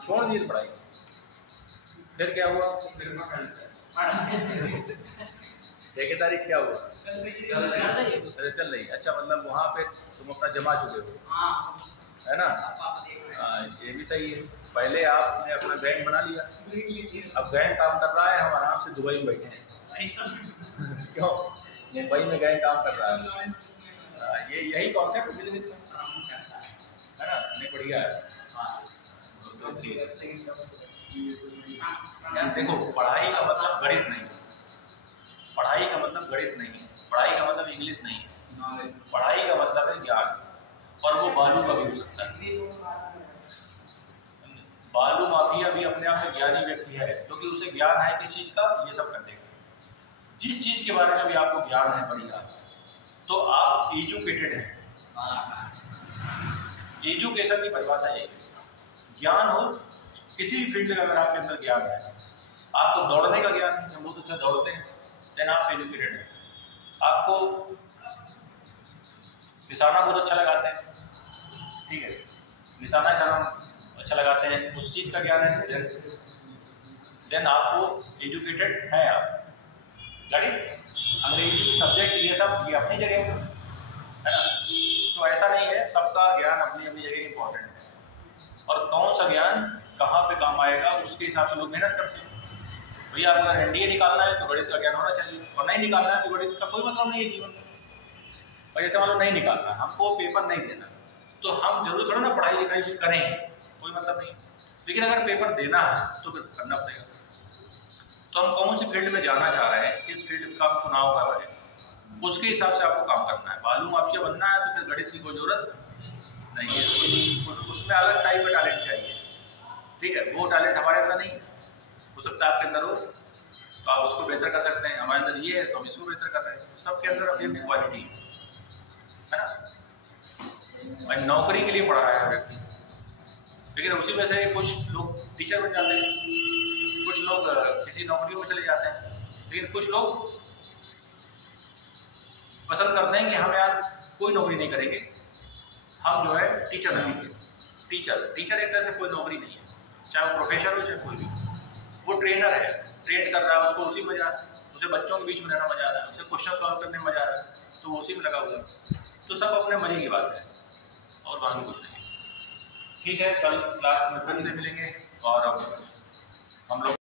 छोड़ दिए पढ़ाई। फिर क्या हुआ? ठेकेदारी क्या हुआ? चल रही। अच्छा मतलब वहाँ पे तुम अपना जमा चुके हो, है ना? ये भी सही है। पहले आपने अपना बैंक बना लिया, अब बैंक काम कर रहा है, हम आराम से दुबई में बैठे हैं। क्यों? मुंबई में गए काम कर रहा है। ये यही कॉन्सेप्ट बिजनेस का है ना, नहीं बढ़िया है। यार देखो, पढ़ाई का मतलब गणित नहीं है, पढ़ाई का मतलब गणित नहीं है, पढ़ाई का मतलब इंग्लिश नहीं है, पढ़ाई का मतलब है ज्ञान, और वो बालू का भी हो सकता है। बालू माफिया भी अपने आप में ज्ञानी व्यक्ति है, क्योंकि उसे ज्ञान है किस चीज का, ये सब करने का। जिस चीज के बारे में भी आपको ज्ञान है बढ़िया, तो आप एजुकेटेड हैं। एजुकेशन की परिभाषा यही है, ज्ञान हो किसी भी फील्ड का, अगर आपके अंदर ज्ञान है, आपको दौड़ने का ज्ञान है, बहुत अच्छा दौड़ते हैं, देन आप एजुकेटेड हैं। आपको निशाना बहुत अच्छा लगाते हैं, ठीक है, निशाना अच्छा लगाते हैं, उस चीज का ज्ञान है, देन आपको एजुकेटेड है। आप गणित, अंग्रेजी, सब्जेक्ट, ये सब ये अपनी जगह है ना, तो ऐसा नहीं है, सबका ज्ञान अपनी अपनी जगह इंपॉर्टेंट है, और कौन सा ज्ञान कहाँ पे काम आएगा उसके हिसाब से लोग मेहनत करते हैं। भैया अगर एनडीए निकालना है तो गणित का ज्ञान होना चाहिए, और नहीं निकालना है तो गणित का कोई मतलब नहीं है जीवन में। और जैसे मान लो नहीं निकालना है, हमको पेपर नहीं देना, तो हम जरूर थोड़ा ना पढ़ाई लिखाई भी करें, कोई मतलब नहीं। लेकिन अगर पेपर देना है तो फिर करना पड़ेगा। तो हम कौन सी फील्ड में जाना चाह रहे हैं, किस फील्ड का हम चुनाव कर रहे हैं, उसके हिसाब से आपको काम करना है। बालू माफिया बनना है तो फिर गणित की कोई जरूरत नहीं है, उसमें अलग टाइप का टैलेंट चाहिए, ठीक है, वो टैलेंट हमारे अंदर नहीं है, हो सकता है आपके अंदर हो, तो आप उसको बेहतर कर सकते हैं। हमारे अंदर ये है तो हम इसको बेहतर कर रहे हैं। सबके अंदर अपनी अपनी क्वालिटी है ना। भाई नौकरी के लिए पढ़ा है व्यक्ति, लेकिन उसी में से कुछ लोग टीचर बन जाते हैं, कुछ लोग किसी नौकरियों में चले जाते हैं, लेकिन कुछ लोग पसंद करते हैं कि हम यार कोई नौकरी नहीं करेंगे, हम जो है टीचर बनेंगे। टीचर एक तरह से कोई नौकरी नहीं है, चाहे वो प्रोफेसर हो चाहे कोई भी, वो ट्रेनर है, ट्रेन कर रहा है, उसको उसी मजा, उसे बच्चों के बीच में रहना मजा आ रहा है, उसे क्वेश्चन सॉल्व करने में मजा आ रहा है, तो वो उसी में लगा हुआ है। तो सब अपने मजे की बात है, और बाकी कुछ नहीं। ठीक है, कल क्लास में फिर से मिलेंगे, और हम लोग